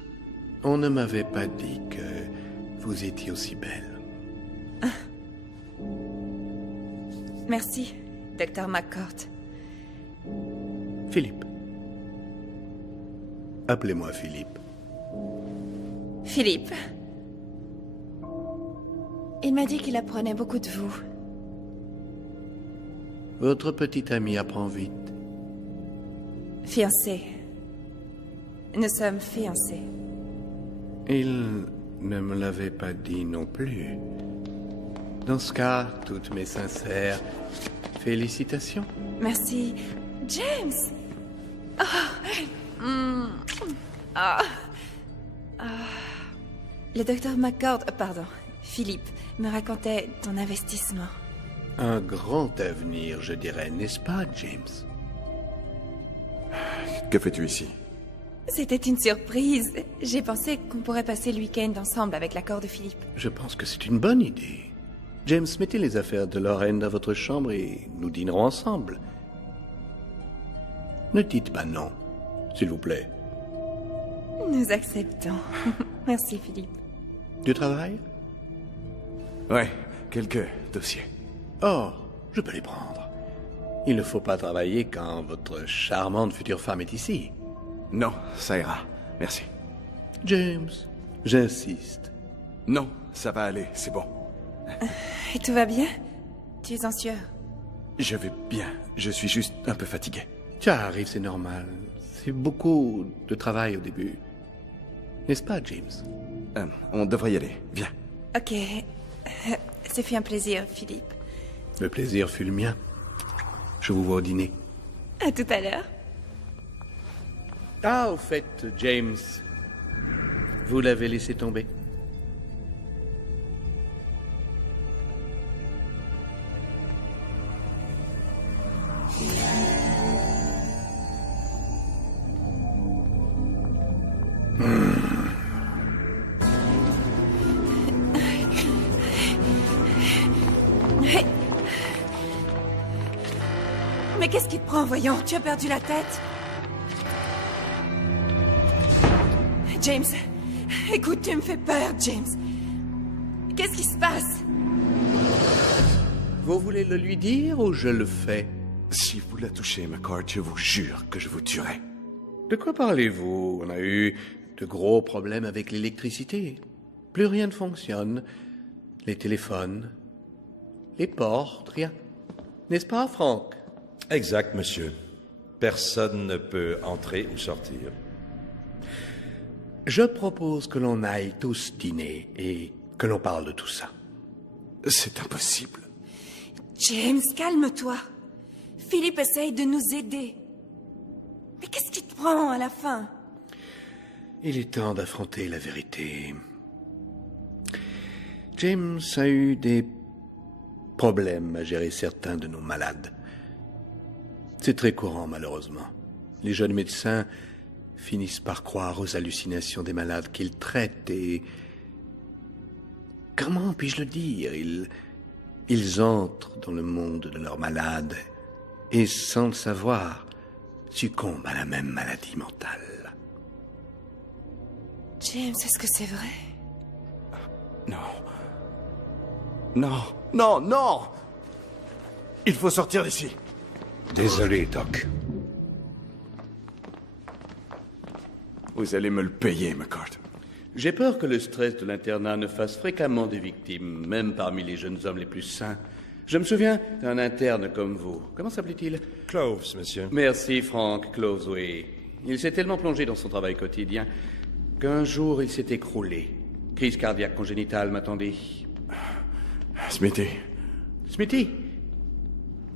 On ne m'avait pas dit que vous étiez aussi belle. Merci, Dr. McCord. Philippe. Appelez-moi Philippe. Philippe. Il m'a dit qu'il apprenait beaucoup de vous. Votre petite amie apprend vite. Fiancés. Nous sommes fiancés. Il ne me l'avait pas dit non plus. Dans ce cas, toutes mes sincères félicitations. Merci. James! Oh. Ah. Ah. Le docteur McCord, pardon, Philippe, me racontait ton investissement. Un grand avenir, je dirais, n'est-ce pas, James? Que fais-tu ici? C'était une surprise. J'ai pensé qu'on pourrait passer le week-end ensemble avec l'accord de Philippe. Je pense que c'est une bonne idée. James, mettez les affaires de Lorraine dans votre chambre et nous dînerons ensemble. Ne dites pas non, s'il vous plaît. Nous acceptons. Merci, Philippe. Du travail? Ouais, quelques dossiers. Oh, je peux les prendre. Il ne faut pas travailler quand votre charmante future femme est ici. Non, ça ira. Merci. James, j'insiste. Non, ça va aller, c'est bon. Et tout va bien? Tu es en sueur? Je vais bien, je suis juste un peu fatigué. Ça arrive, c'est normal. C'est beaucoup de travail au début. N'est-ce pas, James? On devrait y aller, viens. Ok. Ce fut un plaisir, Philippe. Le plaisir fut le mien. Je vous vois au dîner. À tout à l'heure. Ah, au fait, James, vous l'avez laissé tomber. Mais qu'est-ce qui te prend, voyons? Tu as perdu la tête? James, écoute, tu me fais peur, James. Qu'est-ce qui se passe? Vous voulez le lui dire ou je le fais? Si vous la touchez, McCord, je vous jure que je vous tuerai. De quoi parlez-vous? On a eu de gros problèmes avec l'électricité. Plus rien ne fonctionne. Les téléphones, les portes, rien. N'est-ce pas, Franck? Exact, monsieur. Personne ne peut entrer ou sortir. Je propose que l'on aille tous dîner et que l'on parle de tout ça. C'est impossible. James, calme-toi. Philippe essaye de nous aider. Mais qu'est-ce qui te prend à la fin? Il est temps d'affronter la vérité. James a eu des problèmes à gérer certains de nos malades. C'est très courant, malheureusement. Les jeunes médecins finissent par croire aux hallucinations des malades qu'ils traitent et... Comment puis-je le dire? Ils entrent dans le monde de leurs malades et, sans le savoir, succombent à la même maladie mentale. James, est-ce que c'est vrai? Non. Non, non, non! Il faut sortir d'ici. Désolé, Doc. Vous allez me le payer, McCord. J'ai peur que le stress de l'internat ne fasse fréquemment des victimes, même parmi les jeunes hommes les plus sains. Je me souviens d'un interne comme vous. Comment s'appelait-il? Cloves, monsieur. Merci, Frank Cloves, oui. Il s'est tellement plongé dans son travail quotidien qu'un jour il s'est écroulé. Crise cardiaque congénitale m'attendait. Smithy. Smithy?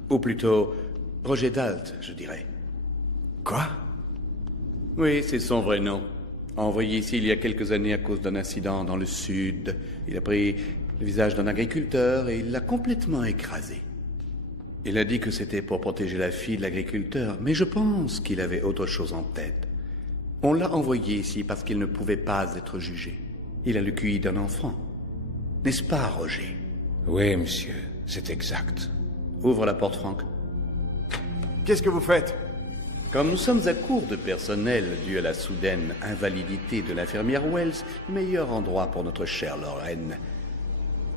Ou plutôt, Roger Dalt, je dirais. Quoi? Oui, c'est son vrai nom. Envoyé ici il y a quelques années à cause d'un incident dans le sud. Il a pris le visage d'un agriculteur et il l'a complètement écrasé. Il a dit que c'était pour protéger la fille de l'agriculteur, mais je pense qu'il avait autre chose en tête. On l'a envoyé ici parce qu'il ne pouvait pas être jugé. Il a le QI d'un enfant. N'est-ce pas, Roger? Oui, monsieur, c'est exact. Ouvre la porte, Frank. Qu'est-ce que vous faites? Comme nous sommes à court de personnel dû à la soudaine invalidité de l'infirmière Wells, le meilleur endroit pour notre chère Lorraine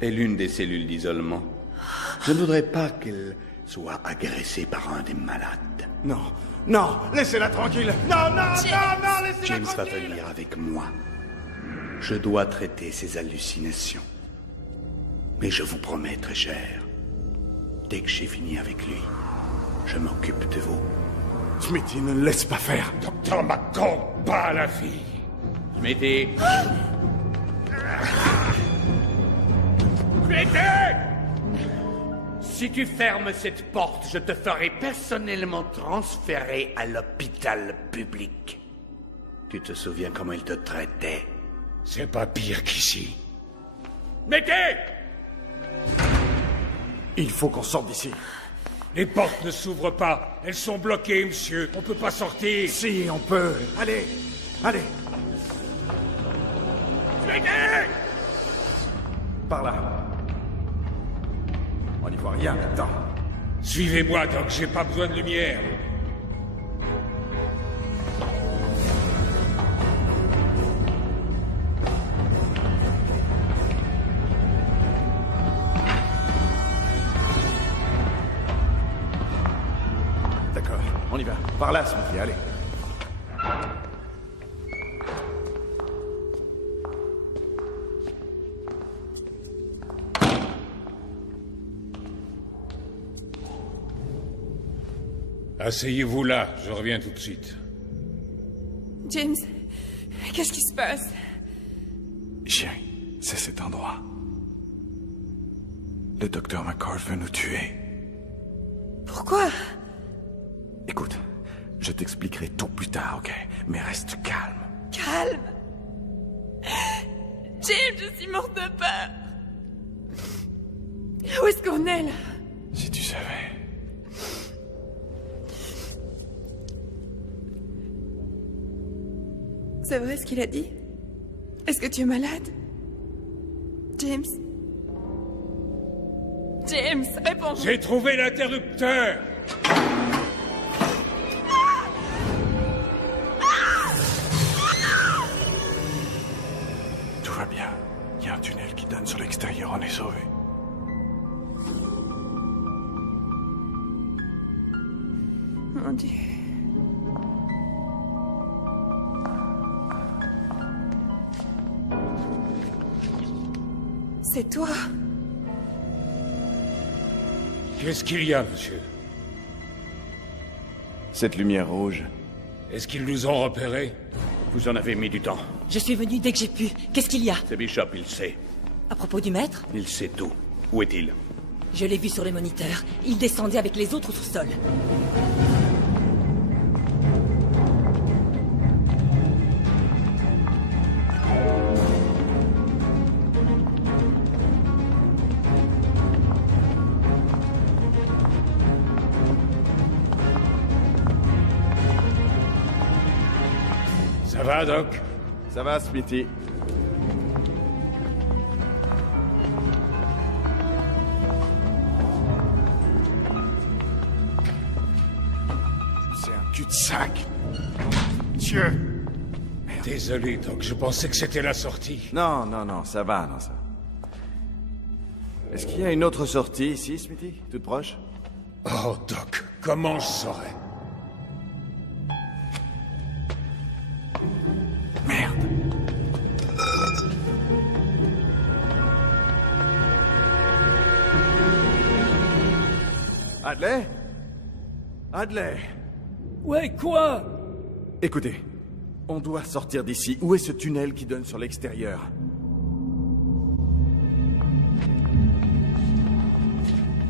est l'une des cellules d'isolement. Je ne voudrais pas qu'elle soit agressée par un des malades. Non, non, laissez-la tranquille. Non, non, non, non, laissez-la James va tranquille. venir avec moi. Je dois traiter ses hallucinations. Mais je vous promets, très cher, dès que j'ai fini avec lui, je m'occupe de vous. Smithy, ne le laisse pas faire. Docteur McCord, pas la fille. Smithy. Smithy! Si tu fermes cette porte, je te ferai personnellement transférer à l'hôpital public. Tu te souviens comment il te traitait? C'est pas pire qu'ici. Mettez! Il faut qu'on sorte d'ici. Les portes ne s'ouvrent pas. Elles sont bloquées, monsieur. On peut pas sortir. Si, on peut. Allez, allez. Smithy! Par là. On n'y voit rien là-dedans. Suivez-moi, Doc. J'ai pas besoin de lumière. D'accord, on y va. Par là, Smithy, allez. Asseyez-vous là. Je reviens tout de suite. James, qu'est-ce qui se passe? Chérie, c'est cet endroit. Le docteur McCord veut nous tuer. Pourquoi? Écoute, je t'expliquerai tout plus tard, ok? Mais reste calme. Calme. James, je suis morte de peur. Où est-ce qu'on est, là? Si tu savais. C'est vrai ce qu'il a dit? Est-ce que tu es malade? James? James, réponds-moi. J'ai trouvé l'interrupteur. Tout va bien. Il y a un tunnel qui donne sur l'extérieur, on est sauvés. Mon Dieu. C'est toi. Qu'est-ce qu'il y a, monsieur? Cette lumière rouge. Est-ce qu'ils nous ont repérés? Vous en avez mis du temps. Je suis venu dès que j'ai pu. Qu'est-ce qu'il y a? C'est Bishop, il sait. À propos du maître? Il sait tout. Où est-il? Je l'ai vu sur les moniteurs. Il descendait avec les autres au sous-sol. Ça va, Doc? Ça va, Smithy. C'est un cul-de-sac. Dieu. Désolé, Doc. Je pensais que c'était la sortie. Non, non, non, ça va, non, ça. Est-ce qu'il y a une autre sortie ici, Smithy? Toute proche? Oh, Doc, comment je saurais? Merde. Hadley? Hadley? Ouais, quoi? Écoutez, on doit sortir d'ici. Où est ce tunnel qui donne sur l'extérieur?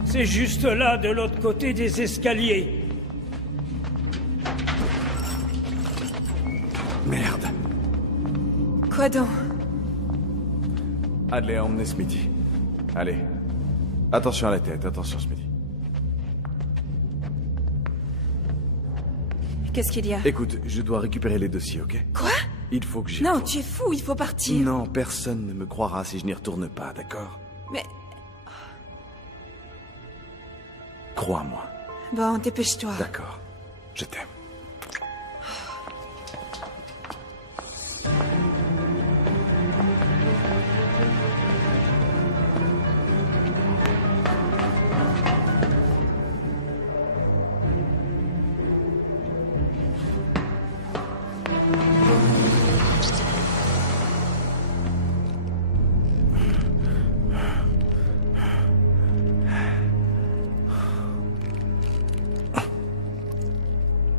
C'est juste là, de l'autre côté des escaliers. Merde. Quoi donc? Hadley a emmené Smithy. Allez. Attention à la tête, attention Smithy. Qu'est-ce qu'il y a? Écoute, je dois récupérer les dossiers, ok? Quoi? Il faut que j'y Non, retourne. tu es fou, il faut partir. Non, personne ne me croira si je n'y retourne pas, d'accord? Mais... Crois-moi. Bon, dépêche-toi. D'accord. Je t'aime.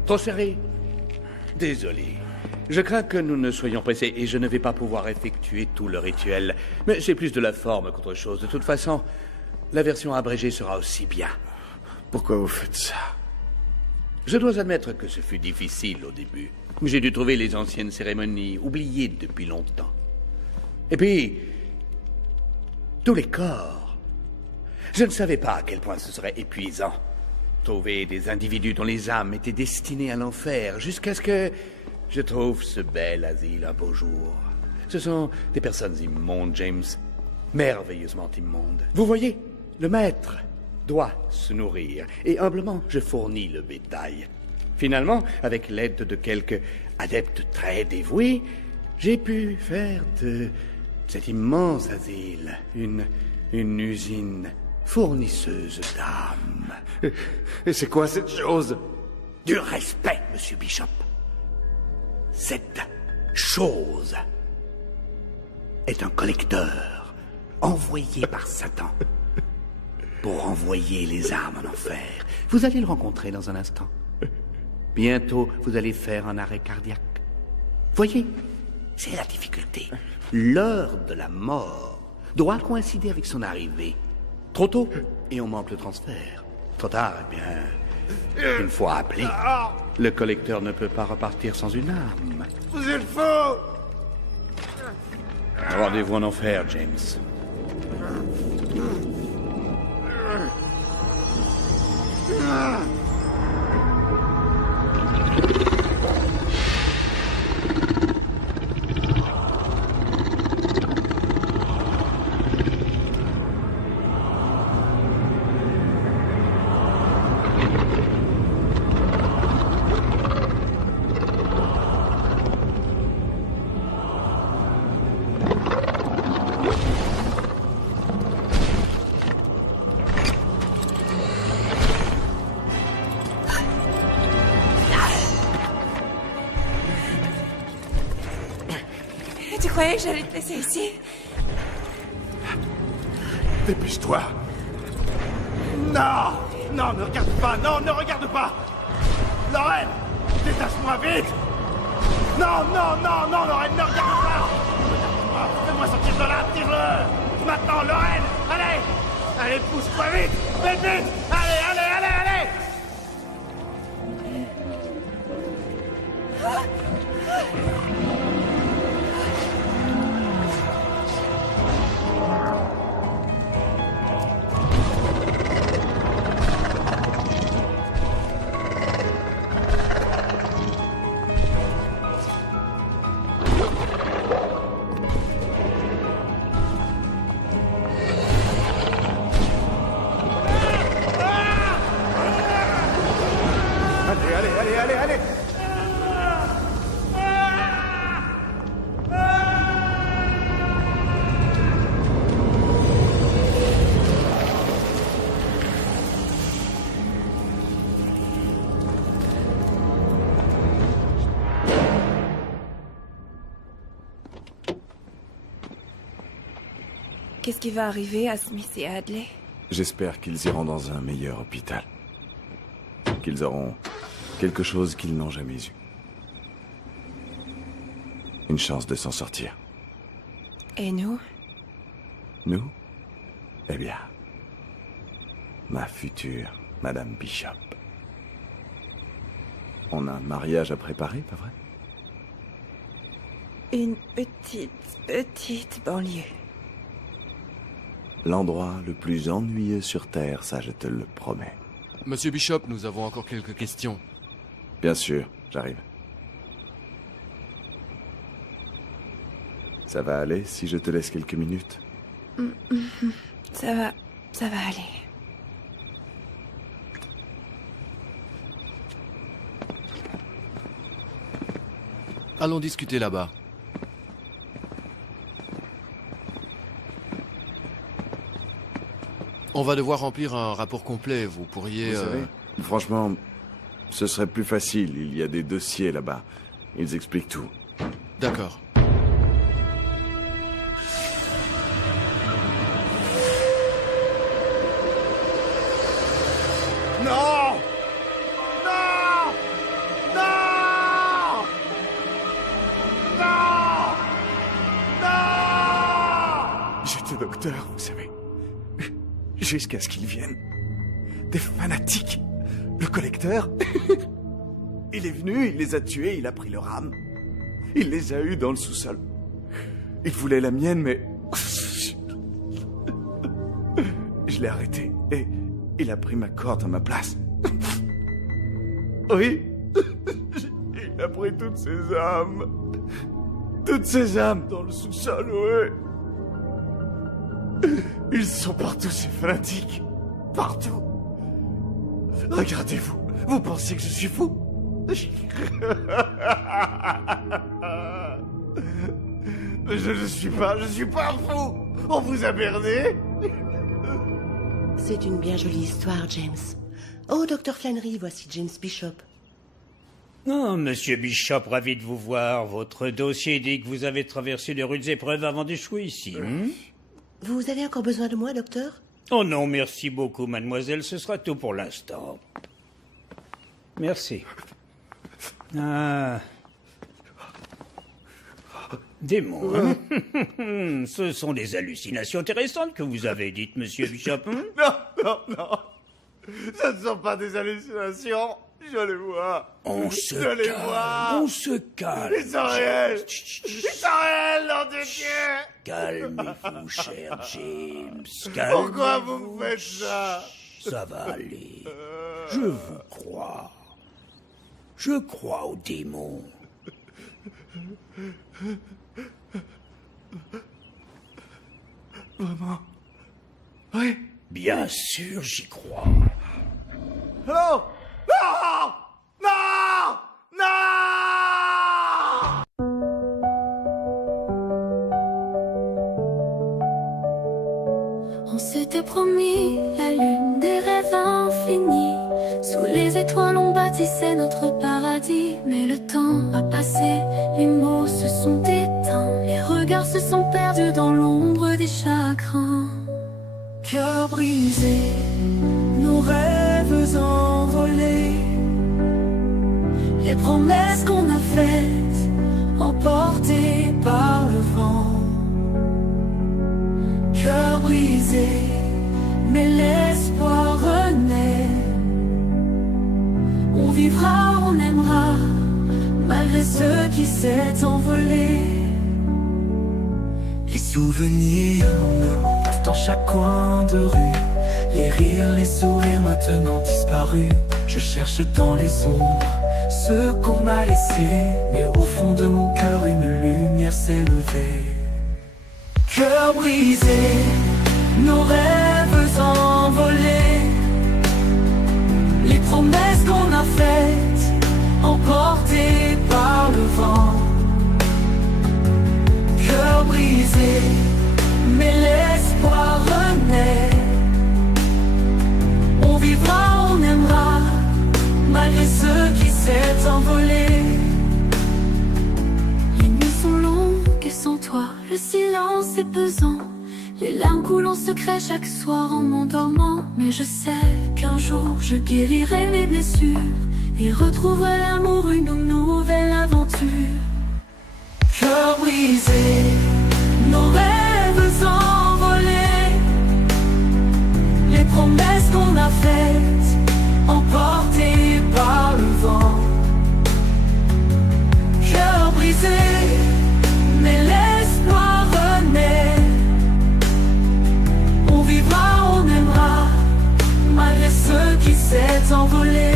Trop serré? Désolé. Je crains que nous ne soyons pressés et je ne vais pas pouvoir effectuer tout le rituel. Mais c'est plus de la forme qu'autre chose. De toute façon, la version abrégée sera aussi bien. Pourquoi vous faites ça? Je dois admettre que ce fut difficile au début. J'ai dû trouver les anciennes cérémonies oubliées depuis longtemps. Et puis, tous les corps. Je ne savais pas à quel point ce serait épuisant. Trouver des individus dont les âmes étaient destinées à l'enfer, jusqu'à ce que je trouve ce bel asile un beau jour. Ce sont des personnes immondes, James. Merveilleusement immondes. Vous voyez, le maître doit se nourrir, et humblement, je fournis le bétail. Finalement, avec l'aide de quelques adeptes très dévoués, j'ai pu faire de cet immense asile une usine fournisseuse d'âmes. Et c'est quoi cette chose? Du respect, Monsieur Bishop. Cette chose est un collecteur envoyé par Satan pour envoyer les âmes en enfer. Vous allez le rencontrer dans un instant. Bientôt, vous allez faire un arrêt cardiaque. Voyez, c'est la difficulté. L'heure de la mort doit coïncider avec son arrivée. Trop tôt, et on manque le transfert. Trop tard, eh bien, une fois appelé, le collecteur ne peut pas repartir sans une âme. Vous êtes faux! Rendez-vous en enfer, James. Tu croyais que j'allais te laisser ici? Dépêche-toi. Non! Non, ne regarde pas! Non, ne regarde pas! Lorraine! Détache-moi vite! Non, non, non, non, Lorraine, ne regarde pas! Regarde-moi, fais-moi sortir de là, tire-le! Maintenant, Lorraine! Allez! Allez, pousse-toi vite! Vite, vite! Allez, allez, allez, allez! Qu'est-ce qui va arriver à Smith et à Hadley? J'espère qu'ils iront dans un meilleur hôpital. Qu'ils auront quelque chose qu'ils n'ont jamais eu. Une chance de s'en sortir. Et nous? Nous? Eh bien, ma future Madame Bishop. On a un mariage à préparer, pas vrai? Une petite banlieue. L'endroit le plus ennuyeux sur Terre, ça je te le promets. Monsieur Bishop, nous avons encore quelques questions. Bien sûr, j'arrive. Ça va aller si je te laisse quelques minutes? Ça va aller. Allons discuter là-bas. On va devoir remplir un rapport complet. Vous pourriez... Vous savez, franchement, ce serait plus facile. Il y a des dossiers là-bas. Ils expliquent tout. D'accord. Non! Non! Non! Non! Non! J'étais docteur, vous savez. Jusqu'à ce qu'ils viennent. Des fanatiques. Le collecteur, il est venu, il les a tués, il a pris leur âme. Il les a eus dans le sous-sol. Il voulait la mienne, mais... Je l'ai arrêté et il a pris ma corde à ma place. Oui. Il a pris toutes ses âmes. Toutes ses âmes dans le sous-sol, oui. Ils sont partout, ces fanatiques. Partout. Regardez-vous. Vous pensez que je suis fou? Je ne suis pas fou. On vous a berné. C'est une bien jolie histoire, James. Oh, Dr. Flannery, voici James Bishop. Oh, Monsieur Bishop, ravi de vous voir. Votre dossier dit que vous avez traversé de rudes épreuves avant d'échouer ici. Vous avez encore besoin de moi, docteur? Oh non, merci beaucoup, mademoiselle. Ce sera tout pour l'instant. Merci. Ah. Démon, hein? Ce sont des hallucinations intéressantes que vous avez dites, Monsieur Bishop. Non. Ce ne sont pas des hallucinations. Je les vois. On se calme. Ils sont réels. Nom de Dieu. Calmez-vous, cher James. Pourquoi vous me faites ça? Ça va aller. Je vous crois. Je crois aux démons. Vraiment? Oui. Bien sûr, j'y crois. Non! Non! Non! Non! On s'était promis la lune des rêves infinis. Sous les étoiles on bâtissait notre paradis. Mais le temps a passé, les mots se sont éteints. Les regards se sont perdus dans l'ombre des chagrins. Cœur brisé, nos rêves envolés. Les promesses qu'on a faites, emportées par le vent. Cœur brisé, mais l'espoir renaît. On vivra, on aimera, malgré ce qui s'est envolé. Les souvenirs nous hantent dans chaque coin de rue. Les rires, les sourires maintenant disparus. Je cherche dans les ombres ce qu'on m'a laissé. Mais au fond de mon cœur une lumière s'est levée. Cœur brisé, nos rêves envolés. Les promesses qu'on a faites, emportées par le vent. Cœur brisé, mais l'espoir renaît. On vivra, on aimera, malgré ce qui s'est envolé. Les nuits sont longues et sans toi, le silence est pesant. Les larmes coulent en secret chaque soir en m'endormant. Mais je sais qu'un jour je guérirai mes blessures et retrouverai l'amour, une nouvelle aventure. Cœur brisé, nos rêves envolés, les promesses qu'on a faites, emportées par le vent. Cœur brisé, mais l'espoir renaît. On vivra, on aimera, malgré ceux qui s'est envolé.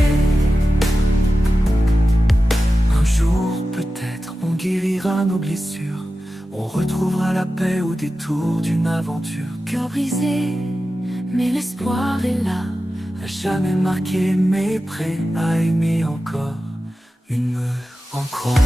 Un jour peut-être on guérira nos blessures, on retrouvera la paix au détour d'une aventure. Cœur brisé, mais l'espoir est là, à jamais marqué mais prêt à aimer encore une rencontre.